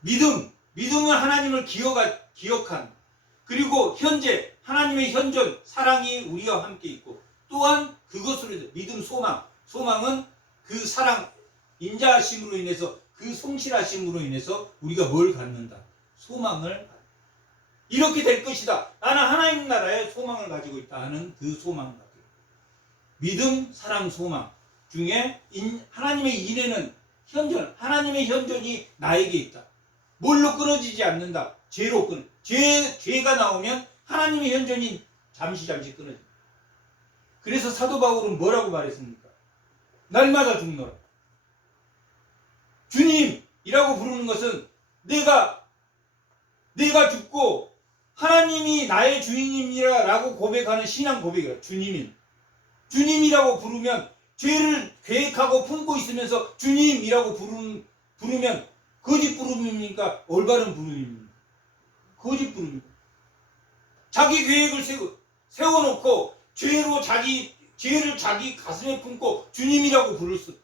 믿음은 하나님을 기억한, 그리고 현재 하나님의 현존, 사랑이 우리와 함께 있고, 또한 그것으로 믿음, 소망은 그 사랑, 인자하심으로 인해서, 그 성실하심으로 인해서 우리가 뭘 갖는다? 소망을. 이렇게 될 것이다. 나는 하나님 나라에 소망을 가지고 있다 하는 그 소망을 가지고. 믿음, 사랑, 소망 중에 하나님의 인애는 하나님의 현존이 나에게 있다. 뭘로 끊어지지 않는다. 죄로 죄가 나오면 하나님의 현존이 잠시 끊어진다. 그래서 사도 바울은 뭐라고 말했습니까? 날마다 죽노라. 주님이라고 부르는 것은 내가 죽고 하나님이 나의 주인님이라고 고백하는 신앙 고백이야. 주님이라고 부르면 죄를 계획하고 품고 있으면서 주님이라고 부르면 거짓 부름입니까? 올바른 부름입니까? 거짓 부름입니다. 자기 계획을 세워놓고 죄를 자기 가슴에 품고 주님이라고 부를 수.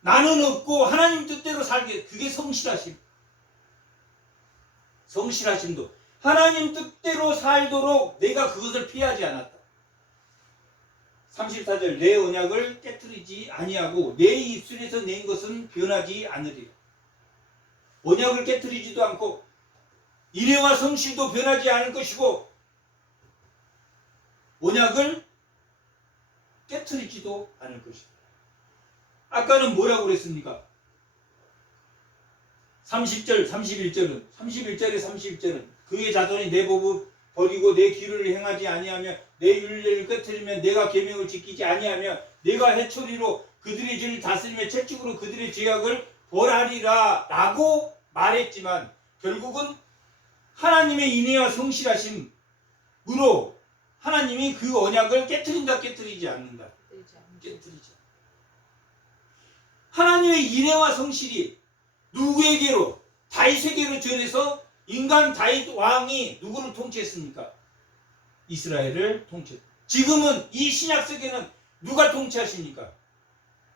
나는 없고 하나님 뜻대로 살게. 그게 성실하심도 하나님 뜻대로 살도록 내가 그것을 피하지 않았다. 34절 내 언약을 깨뜨리지 아니하고 내 입술에서 낸 것은 변하지 않으리라. 언약을 깨뜨리지도 않고 인애와 성실도 변하지 않을 것이고 언약을 깨뜨리지도 않을 것이다. 아까는 뭐라고 그랬습니까? 30절, 31절은 그의 자손이 내 법을 버리고 내 길을 행하지 아니하며 내 율례를 깨뜨리면 내가 계명을 지키지 아니하며 내가 해초리로 그들의 죄를 다스리며 채찍으로 그들의 죄악을 벌하리라 라고 말했지만 결국은 하나님의 인애와 성실하심으로 하나님이 그 언약을 깨뜨린다 깨뜨리지 않는다. 깨뜨리지. 하나님의 인애와 성실이 누구에게로? 다윗에게로 전해서 인간 다윗 왕이 누구를 통치했습니까? 이스라엘을 통치했다. 지금은 이 신약 세계는 누가 통치하십니까?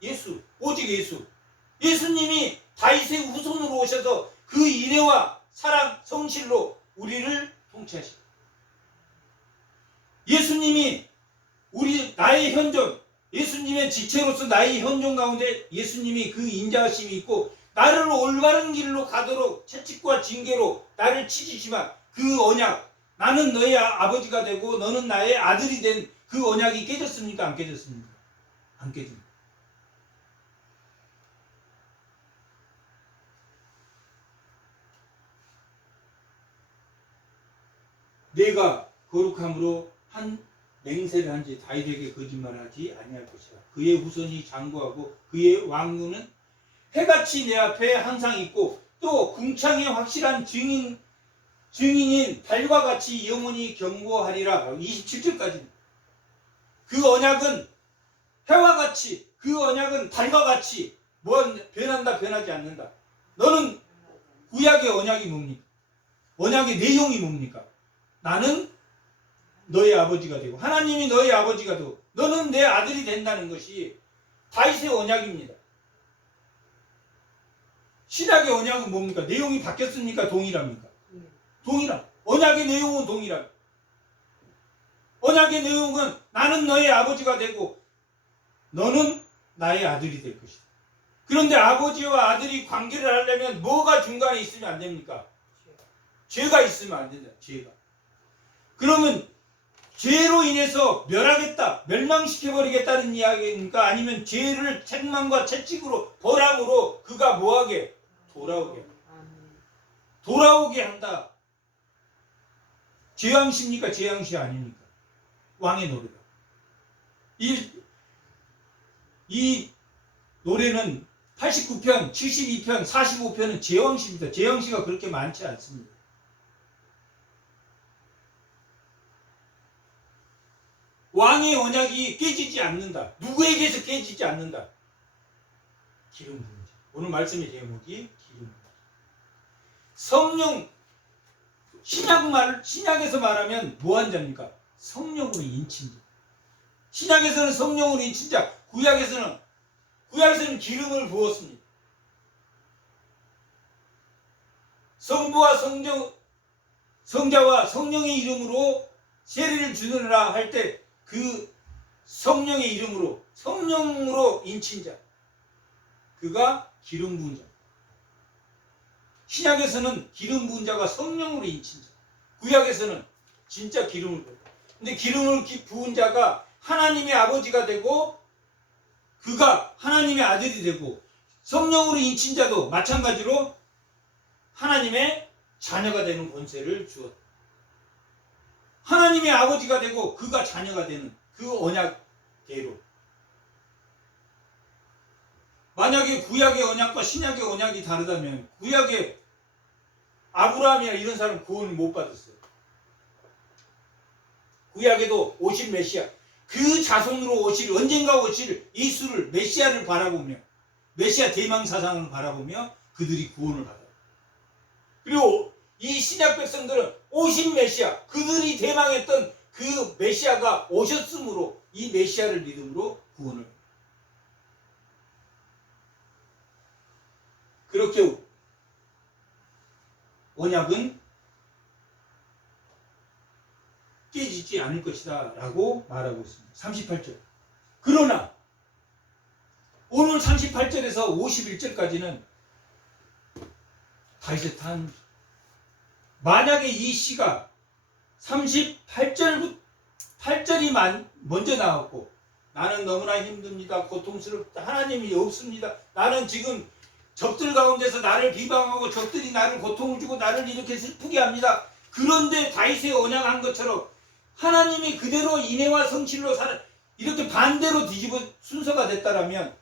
예수. 오직 예수. 예수님이 다윗의 후손으로 오셔서 그 인애와 사랑, 성실로 우리를 통치하십니다. 예수님이 나의 현존, 예수님의 지체로서 나의 현존 가운데 예수님이 그 인자하심이 있고 나를 올바른 길로 가도록 채찍과 징계로 나를 치시지만 그 언약, 나는 너의 아버지가 되고 너는 나의 아들이 된 그 언약이 깨졌습니까? 안 깨졌습니까? 안 깨집니다. 내가 거룩함으로 한 맹세를 한지 다윗에게 거짓말하지 아니할 것이라. 그의 후손이 장구하고 그의 왕군은 해같이 내 앞에 항상 있고 또 궁창의 확실한 증인인 달과 같이 영원히 경고하리라. 27절까지. 그 언약은 해와 같이, 그 언약은 달과 같이 변한다 변하지 않는다. 너는 구약의 언약이 뭡니까? 언약의 내용이 뭡니까? 나는 너의 아버지가 되고 하나님이 너의 아버지가 되고 너는 내 아들이 된다는 것이 다윗의 언약입니다. 신약의 언약은 뭡니까? 내용이 바뀌었습니까? 동일합니까? 동일함. 언약의 내용은 동일함. 언약의 내용은 나는 너의 아버지가 되고 너는 나의 아들이 될 것이다. 그런데 아버지와 아들이 관계를 하려면 뭐가 중간에 있으면 안 됩니까? 죄가 있으면 안 된다. 죄가. 그러면 죄로 인해서 멸하겠다, 멸망시켜버리겠다는 이야기입니까? 아니면 죄를 책망과 채찍으로 벌함으로 그가 뭐하게? 돌아오게 한다. 죄왕시입니까? 죄왕시 아닙니까? 왕의 노래다. 이 노래는 89편, 72편, 45편은 제왕시입니다. 제왕시가 그렇게 많지 않습니다. 왕의 언약이 깨지지 않는다. 누구에게서 깨지지 않는다. 기름 부은 자. 오늘 말씀의 제목이 기름 부은 자. 성령, 신약에서 말하면 뭐한 자입니까? 성령으로 인친 자. 신약에서는 성령으로 인친 자, 구약에서는 기름을 부었습니다. 성부와 성자와 성령의 이름으로 세례를 주느라 할 때 그 성령의 이름으로 성령으로 인친 자, 그가 기름 부은 자. 신약에서는 기름 부은 자가 성령으로 인친 자, 구약에서는 진짜 기름을 부은 자. 근데 기름을 부은 자가 하나님의 아버지가 되고 그가 하나님의 아들이 되고, 성령으로 인친 자도 마찬가지로 하나님의 자녀가 되는 권세를 주었다. 하나님의 아버지가 되고 그가 자녀가 되는 그 언약대로. 만약에 구약의 언약과 신약의 언약이 다르다면 구약의 아브라함이나 이런 사람 구원을 못 받았어요. 구약에도 오실 메시아, 그 자손으로 언젠가 오실 예수를, 메시아를 바라보며, 메시아 대망 사상을 바라보며 그들이 구원을 받아요. 그리고 이 신약 백성들은 오신 메시아, 그들이 대망했던 그 메시아가 오셨으므로 이 메시아를 믿음으로 구원을 받아요. 그렇게 언약은 깨지지 않을 것이다 라고 말하고 있습니다. 38절. 그러나 오늘 38절에서 51절까지는 다윗의 탄, 만약에 이 시가 38절이 먼저 나왔고, 나는 너무나 힘듭니다, 고통스럽다, 하나님이 없습니다, 나는 지금 적들 가운데서 나를 비방하고 적들이 나를 고통을 주고 나를 이렇게 슬프게 합니다. 그런데 다윗의 언약한 것처럼 하나님이 그대로 인애와 성실로 이렇게 반대로 뒤집어 순서가 됐다라면,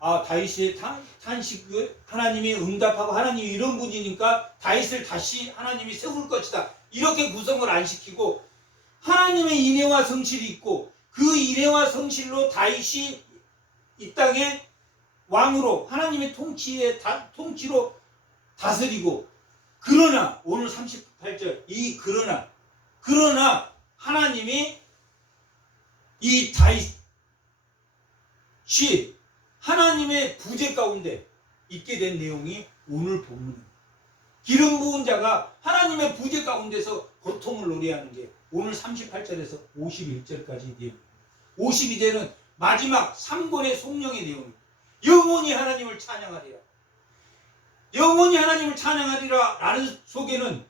아, 다윗의 탄식을 하나님이 응답하고 하나님이 이런 분이니까 다윗을 다시 하나님이 세울 것이다, 이렇게 구성을 안 시키고 하나님의 인애와 성실이 있고 그 인애와 성실로 다윗이 이 땅에 왕으로 하나님의 통치로 다스리고, 그러나 오늘 38절 이 그러나 하나님이 이 다윗이 하나님의 부재 가운데 있게 된 내용이 오늘 본문입니다. 기름 부은 자가 하나님의 부재 가운데서 고통을 노래하는 게 오늘 38절에서 51절까지 내용입니다. 52절은 마지막 3권의 송령의 내용입니다. 영원히 하나님을 찬양하리라. 영원히 하나님을 찬양하리라 라는 속에는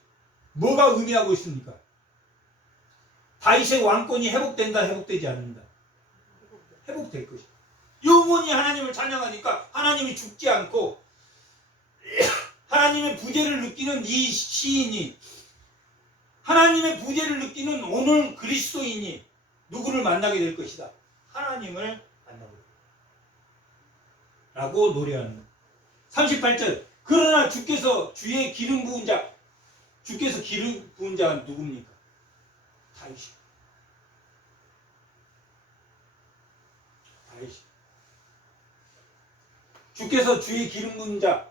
뭐가 의미하고 있습니까? 다윗의 왕권이 회복된다, 회복되지 않는다? 회복될 것이다. 영원히 하나님을 찬양하니까 하나님이 죽지 않고 하나님의 부재를 느끼는 이 시인이, 하나님의 부재를 느끼는 오늘 그리스도인이 누구를 만나게 될 것이다? 하나님을 만나고 라고 노래하는 거예요. 38절. 그러나 주께서 기름 부은 자는 누굽니까? 다윗이. 주께서 주의 기름 부은 자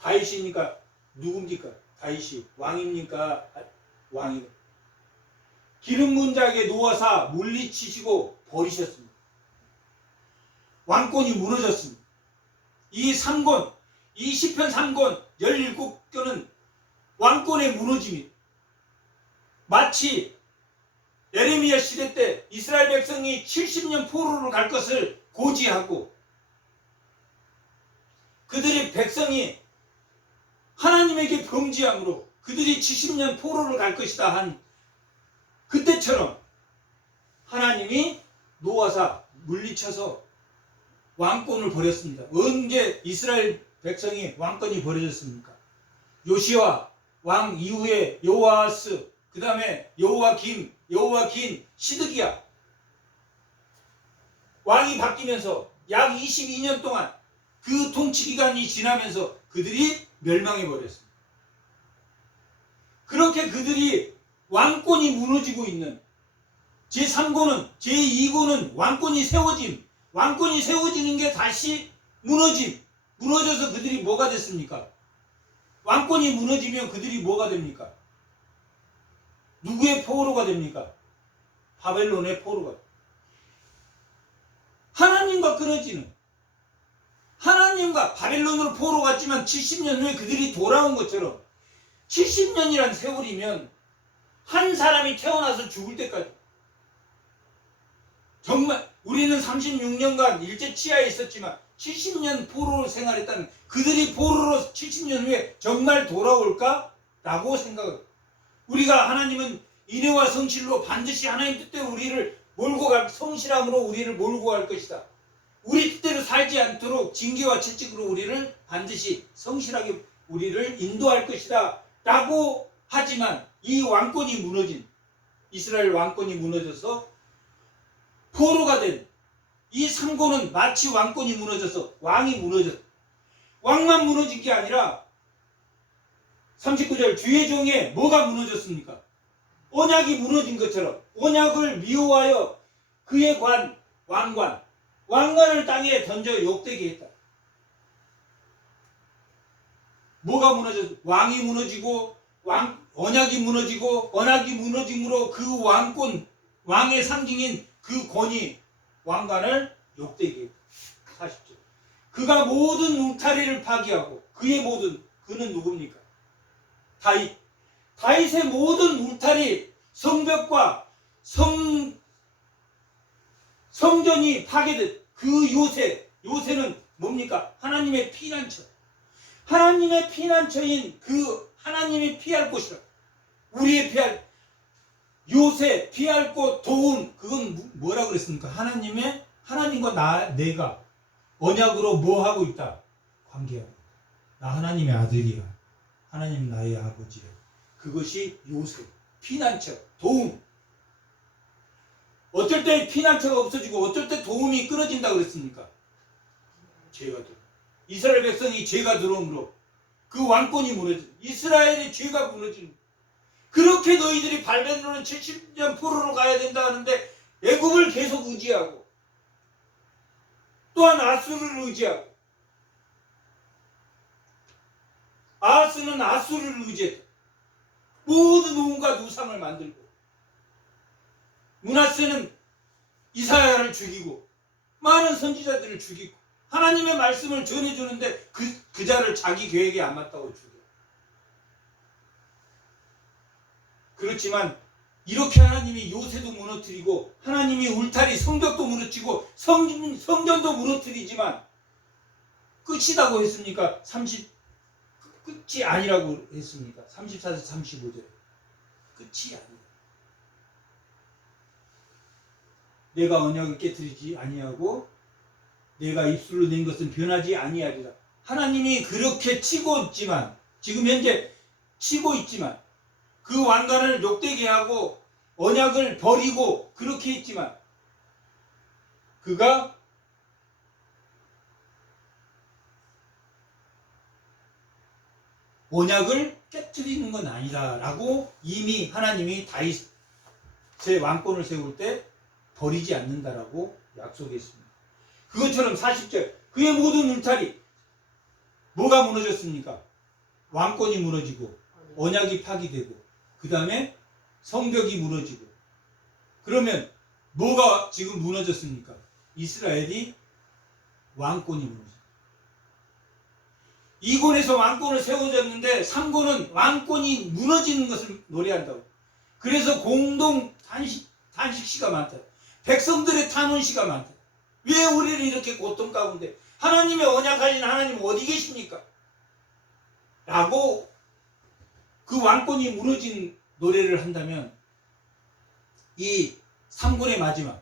다윗이니까 누굽니까? 다윗이 왕입니까? 왕이. 기름 부은 자에게 놓아사 물리치시고 버리셨습니다. 왕권이 무너졌습니다. 이 3권, 이 시편 3권 17권은 왕권의 무너짐이, 마치 예레미야 시대 때 이스라엘 백성이 70년 포로를 갈 것을 고지하고 그들의 백성이 하나님에게 범죄함으로 그들이 70년 포로를 갈 것이다 한 그때처럼 하나님이 놓아사 물리쳐서 왕권을 버렸습니다. 언제 이스라엘 백성이 왕권이 버려졌습니까? 요시야 왕 이후에 여호아스, 그 다음에 여호와긴, 시드기야 왕이 바뀌면서 약 22년 동안 그 통치 기간이 지나면서 그들이 멸망해 버렸습니다. 그렇게 그들이 왕권이 무너지고 있는 제3고는 제2고는 왕권이 세워짐. 왕권이 세워지는 게 다시 무너짐. 무너져서 그들이 뭐가 됐습니까? 왕권이 무너지면 그들이 뭐가 됩니까? 누구의 포로가 됩니까? 바벨론의 포로가. 하나님과 끊어지는, 하나님과 바벨론으로 포로 갔지만 70년 후에 그들이 돌아온 것처럼 70년이란 세월이면 한 사람이 태어나서 죽을 때까지, 정말 우리는 36년간 일제 치하에 있었지만 70년 포로로 생활했다는, 그들이 포로로 70년 후에 정말 돌아올까? 라고 생각을. 우리가 하나님은 인애와 성실로 반드시 하나님 뜻대로 우리를 몰고 갈, 성실함으로 우리를 몰고 갈 것이다. 우리 뜻대로 살지 않도록 징계와 채찍으로 우리를 반드시 성실하게 우리를 인도할 것이다 라고 하지만, 이 왕권이 무너진, 이스라엘 왕권이 무너져서 포로가 된 이 3고는 마치 왕권이 무너져서 왕이 무너졌다. 왕만 무너진 게 아니라 39절 주의 종에 뭐가 무너졌습니까? 언약이 무너진 것처럼 언약을 미워하여 그의 왕관을 땅에 던져 욕되게 했다. 뭐가 무너졌어? 왕이 무너지고 언약이 무너지고, 언약이 무너짐으로 그 왕권, 왕의 상징인 그 권위, 왕관을 욕되게 했다. 40절. 그가 모든 울타리를 파기하고, 그는 누굽니까? 다윗의 모든 울타리, 성벽과 성전이 파괴된 그 요새는 뭡니까? 하나님의 피난처. 하나님의 피난처인 그 하나님이 피할 곳이라. 우리의 요새 피할 곳, 도움, 그건 뭐라 그랬습니까? 하나님과 내가 언약으로 뭐 하고 있다? 관계하고. 나 하나님의 아들이야. 하나님 나의 아버지야. 그것이 요새, 피난처, 도움. 어쩔 때 피난처가 없어지고 어쩔 때 도움이 끊어진다 그랬습니까? 죄가 들어. 이스라엘 백성이 죄가 들어옴으로 그 왕권이 무너져. 이스라엘의 죄가 무너지는. 그렇게 너희들이 바벨론은 70년 포로로 가야 된다 하는데 애굽을 계속 의지하고, 또한 아수르를 의지하고, 아하스는 아수르를 의지했다. 모든 온갖 우상을 만들고, 므낫세는 이사야를 죽이고 많은 선지자들을 죽이고 하나님의 말씀을 전해주는데 그 자를 자기 계획에 안 맞다고 죽여. 그렇지만 이렇게 하나님이 요새도 무너뜨리고 하나님이 울타리 성벽도 무너뜨리고 성전도 무너뜨리지만 끝이라고 했습니까? 끝이 아니라고 했습니까? 34절 35절 끝이 아니다. 내가 언약을 깨뜨리지 아니하고 내가 입술로 낸 것은 변하지 아니하리라. 하나님이 그렇게 치고 있지만, 지금 현재 치고 있지만, 그 왕관을 욕되게 하고 언약을 버리고 그렇게 했지만, 그가 언약을 깨뜨리는 건 아니다 라고 이미 하나님이 다윗의 왕권을 세울 때 버리지 않는다라고 약속했습니다. 그것처럼 40절 그의 모든 울타리, 뭐가 무너졌습니까? 왕권이 무너지고 언약이 파기되고 그 다음에 성벽이 무너지고. 그러면 뭐가 지금 무너졌습니까? 이스라엘이 왕권이 무너졌습니다. 2권에서 왕권을 세워졌는데 3권은 왕권이 무너지는 것을 노래한다고. 그래서 공동 탄식시가 많다. 백성들의 탄원시가 많다. 왜 우리를 이렇게 고통 가운데, 하나님의 언약하신 하나님 어디 계십니까? 라고 그 왕권이 무너진 노래를 한다면, 이 3권의 마지막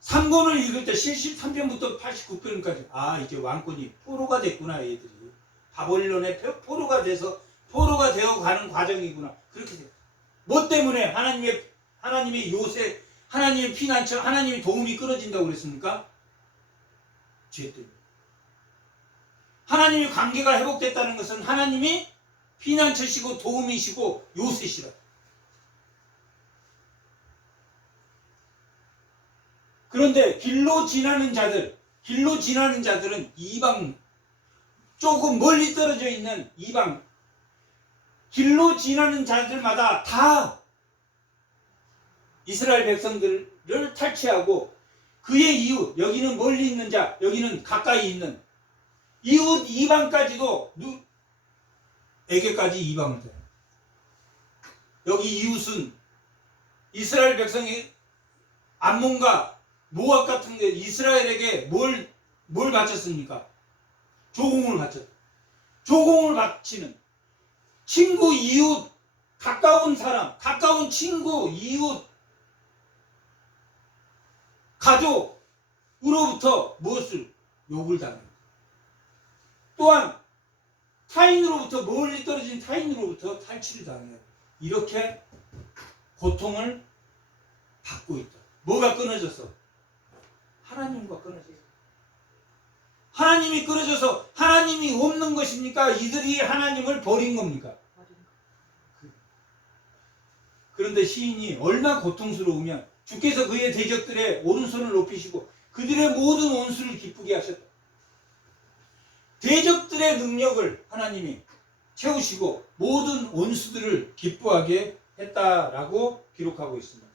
3권을 읽을 때 73편부터 89편까지 이제 왕권이 포로가 됐구나. 애들이 바벨론의 포로가 되어 가는 과정이구나. 그렇게 돼요. 뭐 때문에 하나님의 요새, 하나님의 피난처, 하나님의 도움이 끊어진다고 그랬습니까? 죄 때문에. 하나님의 관계가 회복됐다는 것은 하나님이 피난처시고 도움이시고 요새시라. 그런데 길로 지나는 자들은 이방, 조금 멀리 떨어져 있는 이방, 길로 지나는 자들마다 다 이스라엘 백성들을 탈취하고 그의 이웃, 여기는 멀리 있는 자, 여기는 가까이 있는 이웃 이방까지도 에게까지 이방을 돼. 여기 이웃은 이스라엘 백성이 암몬과 모압 같은 데 이스라엘에게 뭘 바쳤습니까? 조공을 바쳤다. 조공을 바치는 친구, 이웃, 가까운 사람, 가까운 친구, 이웃, 가족으로부터 무엇을 욕을 당합니다. 또한 타인으로부터, 멀리 떨어진 타인으로부터 탈취를 당해요. 이렇게 고통을 받고 있다. 뭐가 끊어졌어? 하나님과 끊어졌어. 하나님이 끊어져서 하나님이 없는 것입니까? 이들이 하나님을 버린 겁니까? 그런데 시인이 얼마나 고통스러우면 주께서 그의 대적들의 오른손을 높이시고 그들의 모든 원수를 기쁘게 하셨다. 대적들의 능력을 하나님이 채우시고 모든 원수들을 기뻐하게 했다라고 기록하고 있습니다.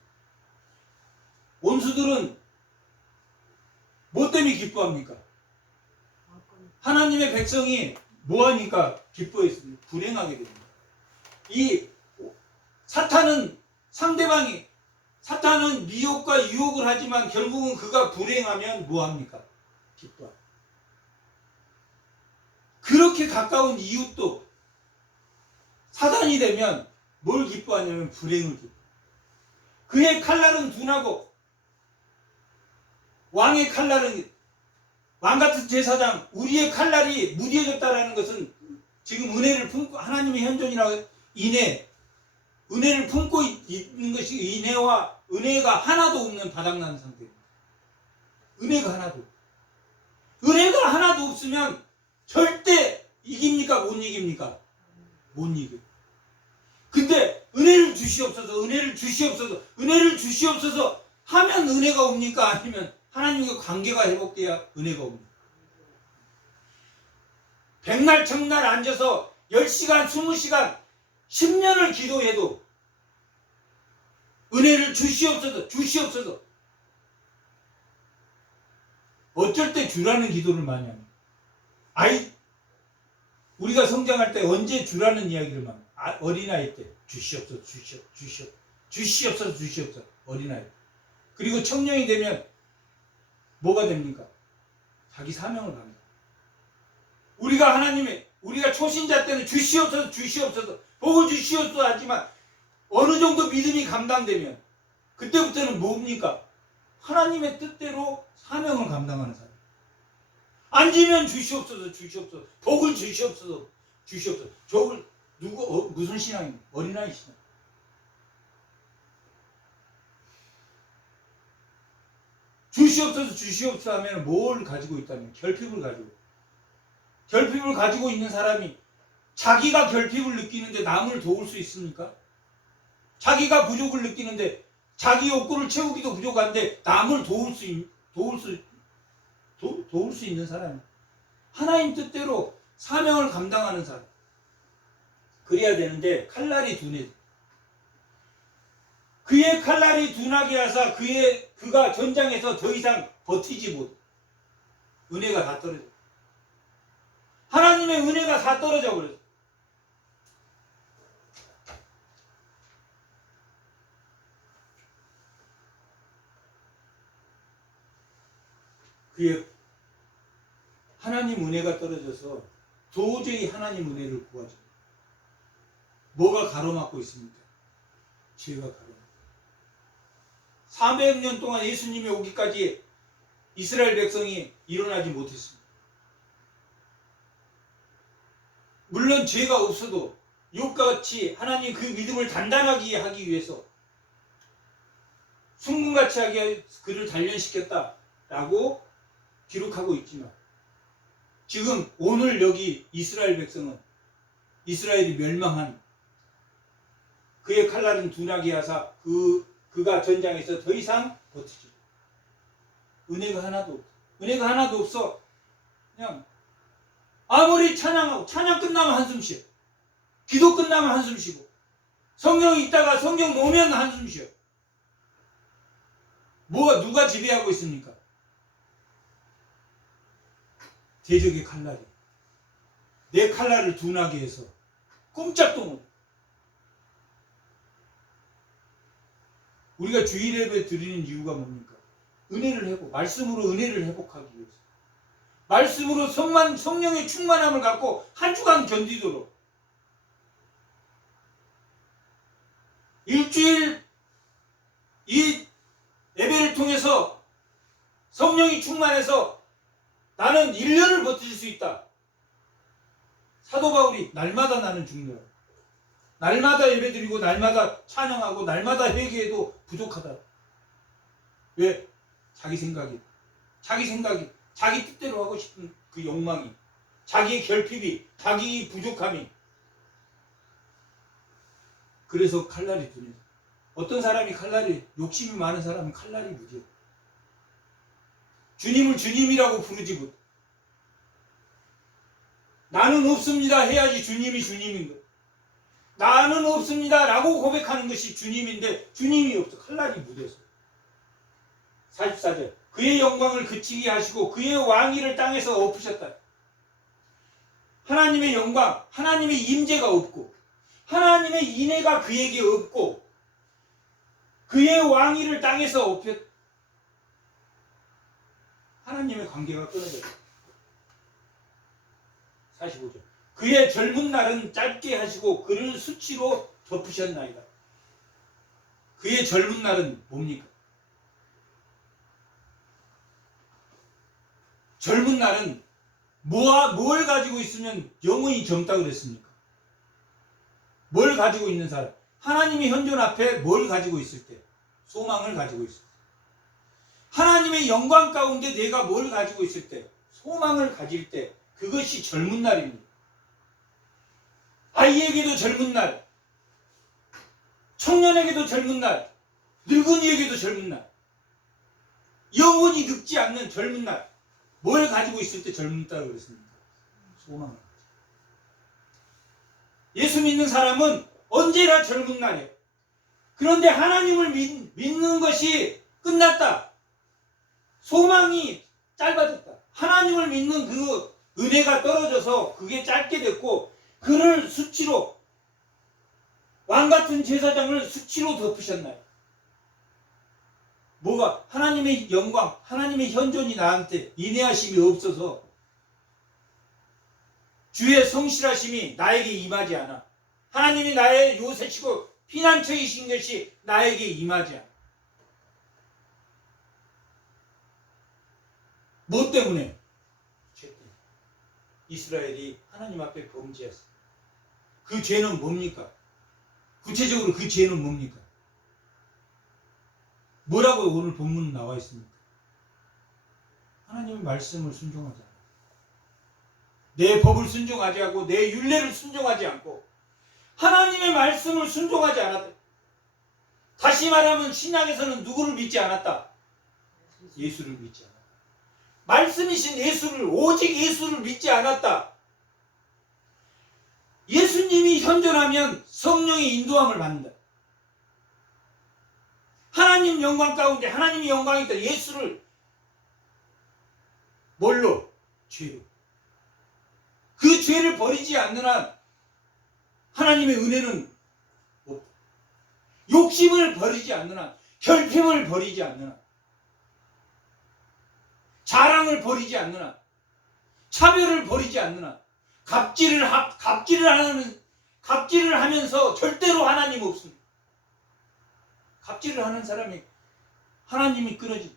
원수들은 뭐 때문에 기뻐합니까? 하나님의 백성이 뭐하니까 기뻐했습니다. 불행하게 됩니다. 이 사탄은 미혹과 유혹을 하지만 결국은 그가 불행하면 뭐합니까? 기뻐합니다. 그렇게 가까운 이웃도 사단이 되면 뭘 기뻐하냐면 불행을 기뻐해요. 그의 칼날은 둔하고 왕의 칼날은, 왕같은 제사장 우리의 칼날이 무뎌졌다라는 것은 지금 은혜를 품고 하나님의 현존이라고 은혜를 품고 있는 것이 은혜가 하나도 없는 바닥나는 상태입니다. 은혜가 하나도 없으면 절대 이깁니까? 못 이깁니까? 못 이겨. 근데 은혜를 주시옵소서 하면 은혜가 옵니까? 아니면 하나님과 관계가 회복돼야 은혜가 옵니까? 백날 청날 앉아서 10시간 20시간 10년을 기도해도 은혜를 주시옵소서 어쩔 때 주라는 기도를 많이 합니다. 우리가 성장할 때 언제 주라는 이야기를 많이 합니다. 어린아이 때 주시옵소서 어린아이. 그리고 청년이 되면 뭐가 됩니까? 자기 사명을 갑니다. 우리가 초신자 때는 주시옵소서 복을 주시옵소서 하지만 어느 정도 믿음이 감당되면 그때부터는 뭡니까? 하나님의 뜻대로 사명을 감당하는 사람. 앉으면 주시옵소서 복을 주시옵소서. 저걸 무슨 신앙입니까? 어린아이 신앙. 주시옵소서 하면 뭘 가지고 있다면 결핍을 가지고 있는 사람이 자기가 결핍을 느끼는데 남을 도울 수 있습니까? 자기가 부족을 느끼는데 자기 욕구를 채우기도 부족한데 남을 도울 수 있는 사람, 하나님 뜻대로 사명을 감당하는 사람, 그래야 되는데 칼날이 둔해. 그의 칼날이 둔하게 하사 그가 전장에서 더 이상 버티지 못. 은혜가 다 떨어져. 하나님의 은혜가 다 떨어져 버렸어. 그의 하나님 은혜가 떨어져서 도저히 하나님 은혜를 구하지. 뭐가 가로막고 있습니까? 죄가 가로막고. 400년 동안 예수님이 오기까지 이스라엘 백성이 일어나지 못했습니다. 물론 죄가 없어도 욥같이 하나님 그 믿음을 단단하게 하기 위해서 순금같이 하게 그를 단련시켰다라고 기록하고 있지만 지금 오늘 여기 이스라엘 백성은 이스라엘이 멸망한 그의 칼날은 둔하게 하사 그가 전장에서 더 이상 버티지. 은혜가 하나도 없어. 은혜가 하나도 없어. 그냥 아무리 찬양하고 찬양 끝나면 한숨 쉬어. 기도 끝나면 한숨 쉬고 성경 읽다가 성경 놓으면 한숨 쉬어. 누가 지배하고 있습니까? 대적의 칼날이 내 칼날을 둔하게 해서 꼼짝도 못. 우리가 주일 예배 드리는 이유가 뭡니까? 은혜를 회복, 말씀으로 은혜를 회복하기 위해서. 말씀으로 성령의 충만함을 갖고 한 주간 견디도록. 일주일 이 예배를 통해서 성령이 충만해서 나는 1년을 버틸 수 있다. 사도 바울이 날마다 나는 죽노라. 날마다 예배드리고 날마다 찬양하고 날마다 회개해도 부족하다. 왜? 자기 생각이 자기 뜻대로 하고 싶은 그 욕망이, 자기의 결핍이, 자기 부족함이. 그래서 칼날이 둔해. 어떤 사람이 욕심이 많은 사람은 칼날이 무디요. 주님을 주님이라고 부르지 못. 나는 없습니다 해야지 주님이 주님인 거. 나는 없습니다 라고 고백하는 것이 주님인데 주님이 없어. 칼날이 무뎌서. 44절 그의 영광을 그치게 하시고 그의 왕위를 땅에서 엎으셨다. 하나님의 영광, 하나님의 임재가 없고 하나님의 인애가 그에게 없고 그의 왕위를 땅에서 엎였. 하나님의 관계가 끊어졌다. 45절 그의 젊은 날은 짧게 하시고 그를 수치로 덮으셨나이다. 그의 젊은 날은 뭡니까? 젊은 날은 뭘 가지고 있으면 영원히 젊다 그랬습니까? 뭘 가지고 있는 사람? 하나님의 현존 앞에 뭘 가지고 있을 때? 소망을 가지고 있을 때. 하나님의 영광 가운데 내가 뭘 가지고 있을 때? 소망을 가질 때. 그것이 젊은 날입니다. 아이에게도 젊은 날, 청년에게도 젊은 날, 늙은이에게도 젊은 날, 영원히 늙지 않는 젊은 날. 뭘 가지고 있을 때 젊다고 그랬습니까? 소망을. 예수 믿는 사람은 언제나 젊은 날이에요. 그런데 하나님을 믿는 것이 끝났다. 소망이 짧아졌다. 하나님을 믿는 그 은혜가 떨어져서 그게 짧게 됐고 그를 수치로, 왕같은 제사장을 수치로 덮으셨나요? 뭐가? 하나님의 영광, 하나님의 현존이 나한테 인내하심이 없어서 주의 성실하심이 나에게 임하지 않아. 하나님이 나의 요새시고 피난처이신 것이 나에게 임하지 않아. 뭐 때문에? 죄 때문에. 이스라엘이 하나님 앞에 범죄했어. 그 죄는 뭡니까? 구체적으로 그 죄는 뭡니까? 뭐라고 오늘 본문 나와 있습니까? 하나님의 말씀을 순종하지 않아. 내 법을 순종하지 않고 내 율례를 순종하지 않고 하나님의 말씀을 순종하지 않았다. 다시 말하면 신약에서는 누구를 믿지 않았다? 예수를 믿지 않았다. 말씀이신 예수를, 오직 예수를 믿지 않았다. 예수님이 현존하면 성령의 인도함을 받는다. 하나님 영광 가운데 하나님의 영광이 있다. 예수를 뭘로? 죄로. 그 죄를 버리지 않는 한 하나님의 은혜는 없다. 욕심을 버리지 않는 한, 결핍을 버리지 않는 한, 자랑을 버리지 않는 한, 차별을 버리지 않는 한, 갑질을 하면서 절대로 하나님 없습니다. 갑질을 하는 사람이 하나님이 끊어지.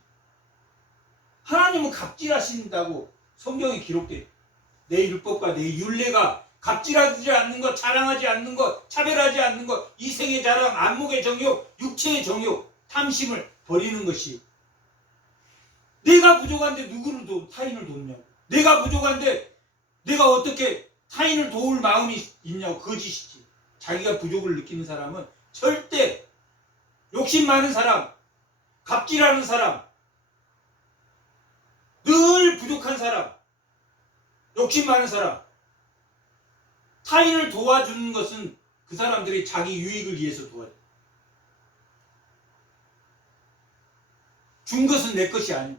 하나님은 갑질하신다고 성경에 기록돼요. 내 율법과 내 율례가 갑질하지 않는 것, 자랑하지 않는 것, 차별하지 않는 것, 이생의 자랑, 안목의 정욕, 육체의 정욕, 탐심을 버리는 것이. 내가 부족한데 누구를 타인을 돕냐고. 내가 부족한데 내가 어떻게 타인을 도울 마음이 있냐고. 거짓이지. 자기가 부족을 느끼는 사람은 절대, 욕심 많은 사람, 갑질하는 사람, 늘 부족한 사람, 욕심 많은 사람, 타인을 도와주는 것은 그 사람들이 자기 유익을 위해서 도와줘. 준 것은 내 것이 아니야.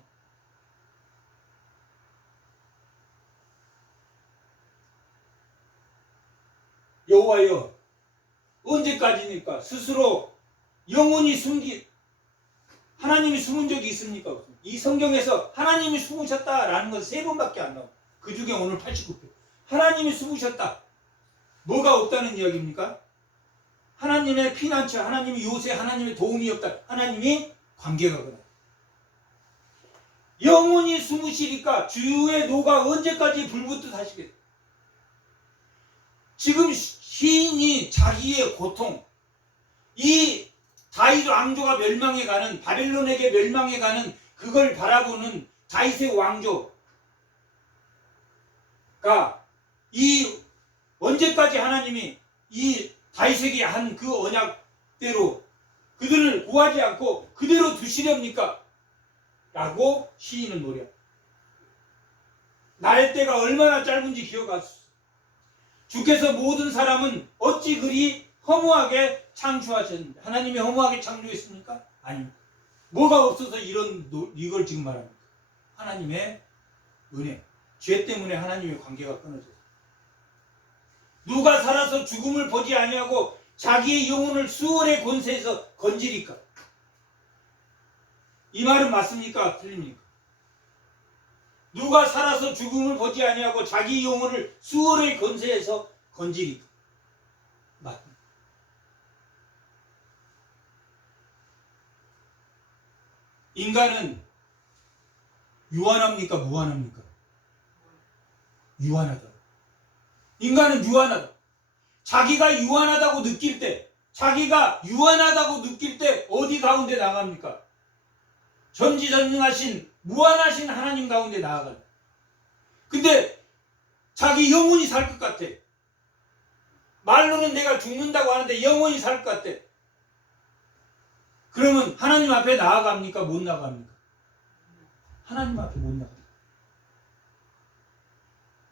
여호와여, 언제까지니까 스스로 영원히 하나님이 숨은 적이 있습니까? 이 성경에서 하나님이 숨으셨다라는 건 3번밖에 안 나와. 그 중에 오늘 89편. 하나님이 숨으셨다. 뭐가 없다는 이야기입니까? 하나님의 피난처, 하나님의 요새, 하나님의 도움이 없다. 하나님이 관계가 그다. 영원히 숨으시니까 주의 노가 언제까지 불붙듯 하시겠다. 지금 시인이 자기의 고통, 이 다윗 왕조가 멸망해가는, 바벨론에게 멸망해가는 그걸 바라보는 다윗의 왕조가 이 언제까지 하나님이 이 다윗에게 한 그 언약대로 그들을 구하지 않고 그대로 두시렵니까? 라고 시인은 노래. 날 때가 얼마나 짧은지 기억하소서. 주께서 모든 사람은 어찌 그리 허무하게 창조하셨는데, 하나님이 허무하게 창조했습니까? 아닙니다. 뭐가 없어서 이걸 지금 말합니까? 하나님의 은혜. 죄 때문에 하나님의 관계가 끊어져요. 누가 살아서 죽음을 보지 아니하고 자기의 영혼을 수월의 권세에서 건지리까? 이 말은 맞습니까? 틀립니까? 누가 살아서 죽음을 보지 아니하고 자기 영혼을 수월의 권세에서 건지리까? 맞습니다. 인간은 유한합니까? 무한합니까? 유한하다. 인간은 유한하다. 자기가 유한하다고 느낄 때, 어디 가운데 나갑니까? 전지전능하신 무한하신 하나님 가운데 나아가요. 근데 자기 영혼이 살 것 같아. 말로는 내가 죽는다고 하는데 영혼이 살 것 같아. 그러면 하나님 앞에 나아갑니까? 못 나갑니까? 하나님 앞에 못 나갑니다.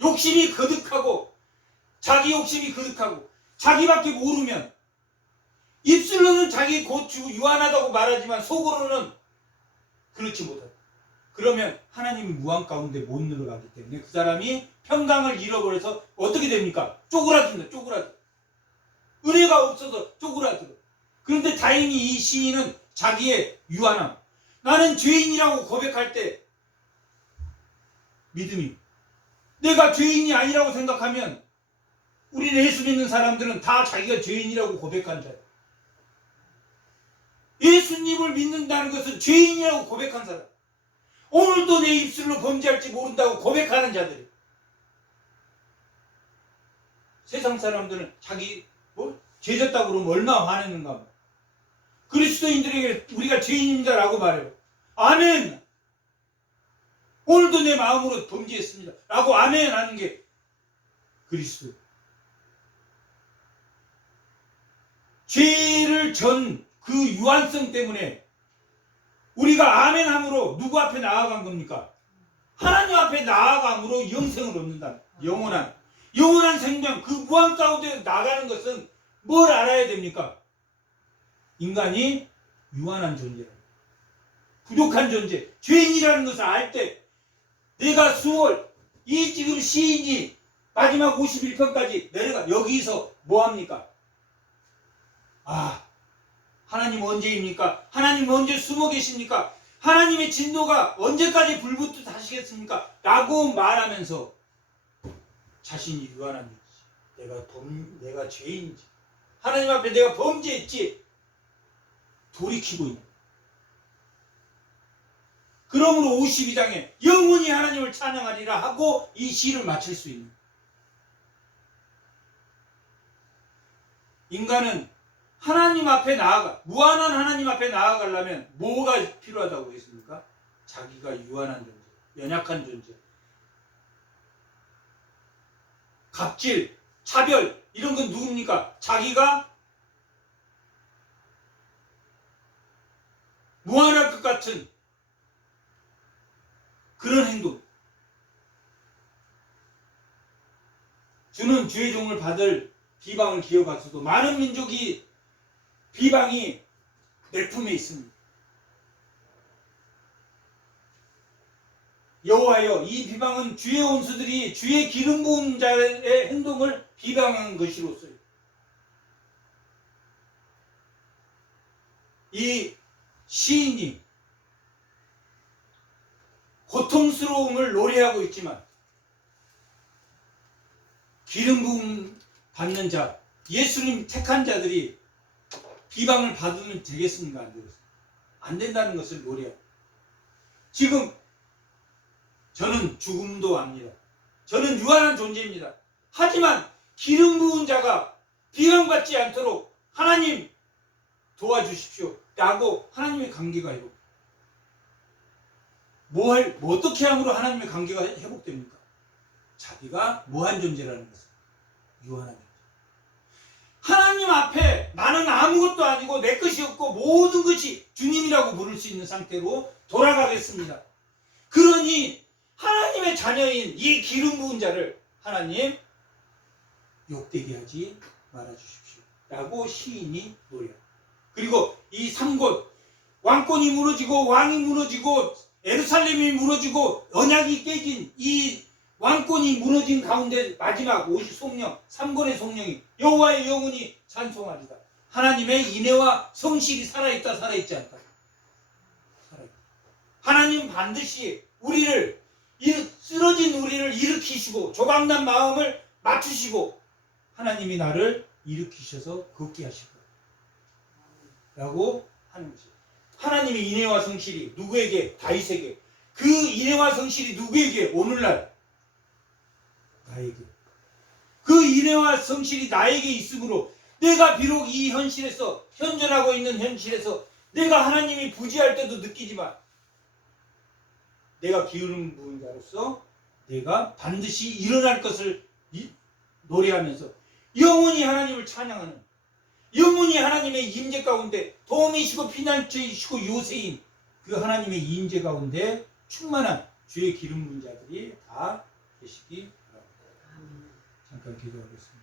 욕심이 거득하고, 자기 욕심이 거득하고, 자기밖에 모르면, 입술로는 자기 고추 유한하다고 말하지만 속으로는 그렇지 못하다. 그러면 하나님이 무한 가운데 못 들어가기 때문에 그 사람이 평강을 잃어버려서 어떻게 됩니까? 쪼그라든다. 은혜가 없어서 쪼그라들어. 그런데 다행히 이 시인은 자기의 유한함, 나는 죄인이라고 고백할 때 믿음이, 내가 죄인이 아니라고 생각하면, 우리 예수 믿는 사람들은 다 자기가 죄인이라고 고백한 자예요. 예수님을 믿는다는 것은 죄인이라고 고백한 사람. 오늘도 내 입술로 범죄할지 모른다고 고백하는 자들이. 세상 사람들은 자기 죄졌다고 그러면 얼마나 화내는가. 그리스도인들에게 우리가 죄인입니다라고 말해요. 아멘. 오늘도 내 마음으로 범죄했습니다 라고 아멘 하는 게 그리스도. 죄를 전 그 유한성 때문에 우리가 아멘함으로 누구 앞에 나아간 겁니까? 하나님 앞에 나아감으로 영생을 얻는다. 영원한 생명, 그 무한 가운데 나가는 것은 뭘 알아야 됩니까? 인간이 유한한 존재라. 부족한 존재, 죄인이라는 것을 알 때 내가 이 지금 시인이 마지막 51편까지 내려가 여기서 뭐합니까? 하나님 언제입니까? 하나님 언제 숨어 계십니까? 하나님의 진노가 언제까지 불붙듯 하시겠습니까? 라고 말하면서 자신이 유한한지, 내가 죄인인지, 하나님 앞에 내가 범죄했지 돌이키고 있는. 그러므로 52장에 영원히 하나님을 찬양하리라 하고 이 시를 마칠 수 있는. 인간은 하나님 앞에 무한한 하나님 앞에 나아가려면 뭐가 필요하다고 했습니까? 자기가 유한한 존재, 연약한 존재. 갑질, 차별 이런 건 누굽니까? 자기가 무한할 것 같은 그런 행동. 주는 주의 종을 받을 비방을 기어가서도 많은 민족이 비방이 내 품에 있습니다. 여호와여, 이 비방은 주의 원수들이 주의 기름 부은 자의 행동을 비방한 것이로서요. 이 시인이 고통스러움을 노래하고 있지만 기름 부음 받는 자, 예수님 택한 자들이 비방을 받으면 되겠습니까? 안 되겠습니까? 안 된다는 것을 노래합니다. 지금 저는 죽음도 압니다. 저는 유한한 존재입니다. 하지만 기름 부은 자가 비방받지 않도록 하나님 도와주십시오 라고 하나님의 관계가 회복. 어떻게 함으로 하나님의 관계가 회복됩니까? 자기가 무한 존재라는 것을 유한한 존재. 하나님 앞에 나는 아무것도 아니고 내 것이 없고 모든 것이 주님이라고 부를 수 있는 상태로 돌아가겠습니다. 그러니 하나님의 자녀인 이 기름 부은 자를 하나님 욕되게 하지 말아주십시오 라고 시인이 노래합니다. 그리고 이 3곳 왕권이 무너지고 왕이 무너지고 예루살렘이 무너지고 언약이 깨진 이 왕권이 무너진 가운데 마지막 50송령 3권의 송령이 여호와의 영혼이 찬송하리다. 하나님의 인애와 성실이 살아있다 살아있지 않다. 살아있다. 하나님 반드시 우리를 쓰러진 우리를 일으키시고 조각난 마음을 맞추시고 하나님이 나를 일으키셔서 걷게 하실 거예요 라고 하는 것이에요. 하나님의 인애와 성실이 누구에게? 다윗에게. 그 인애와 성실이 누구에게? 오늘날 나에게. 그 인애와 성실이 나에게 있으므로 내가 비록 이 현실에서 현존하고 있는 현실에서 내가 하나님이 부재할 때도 느끼지만 내가 기름 부은 자로서 내가 반드시 일어날 것을 노래하면서 영원히 하나님을 찬양하는, 영원히 하나님의 임재 가운데 도움이시고 피난처이시고 요새인 그 하나님의 임재 가운데 충만한 주의 기름 부은 자들이 다 계시기 바랍니다. 잠깐 기도하겠습니다.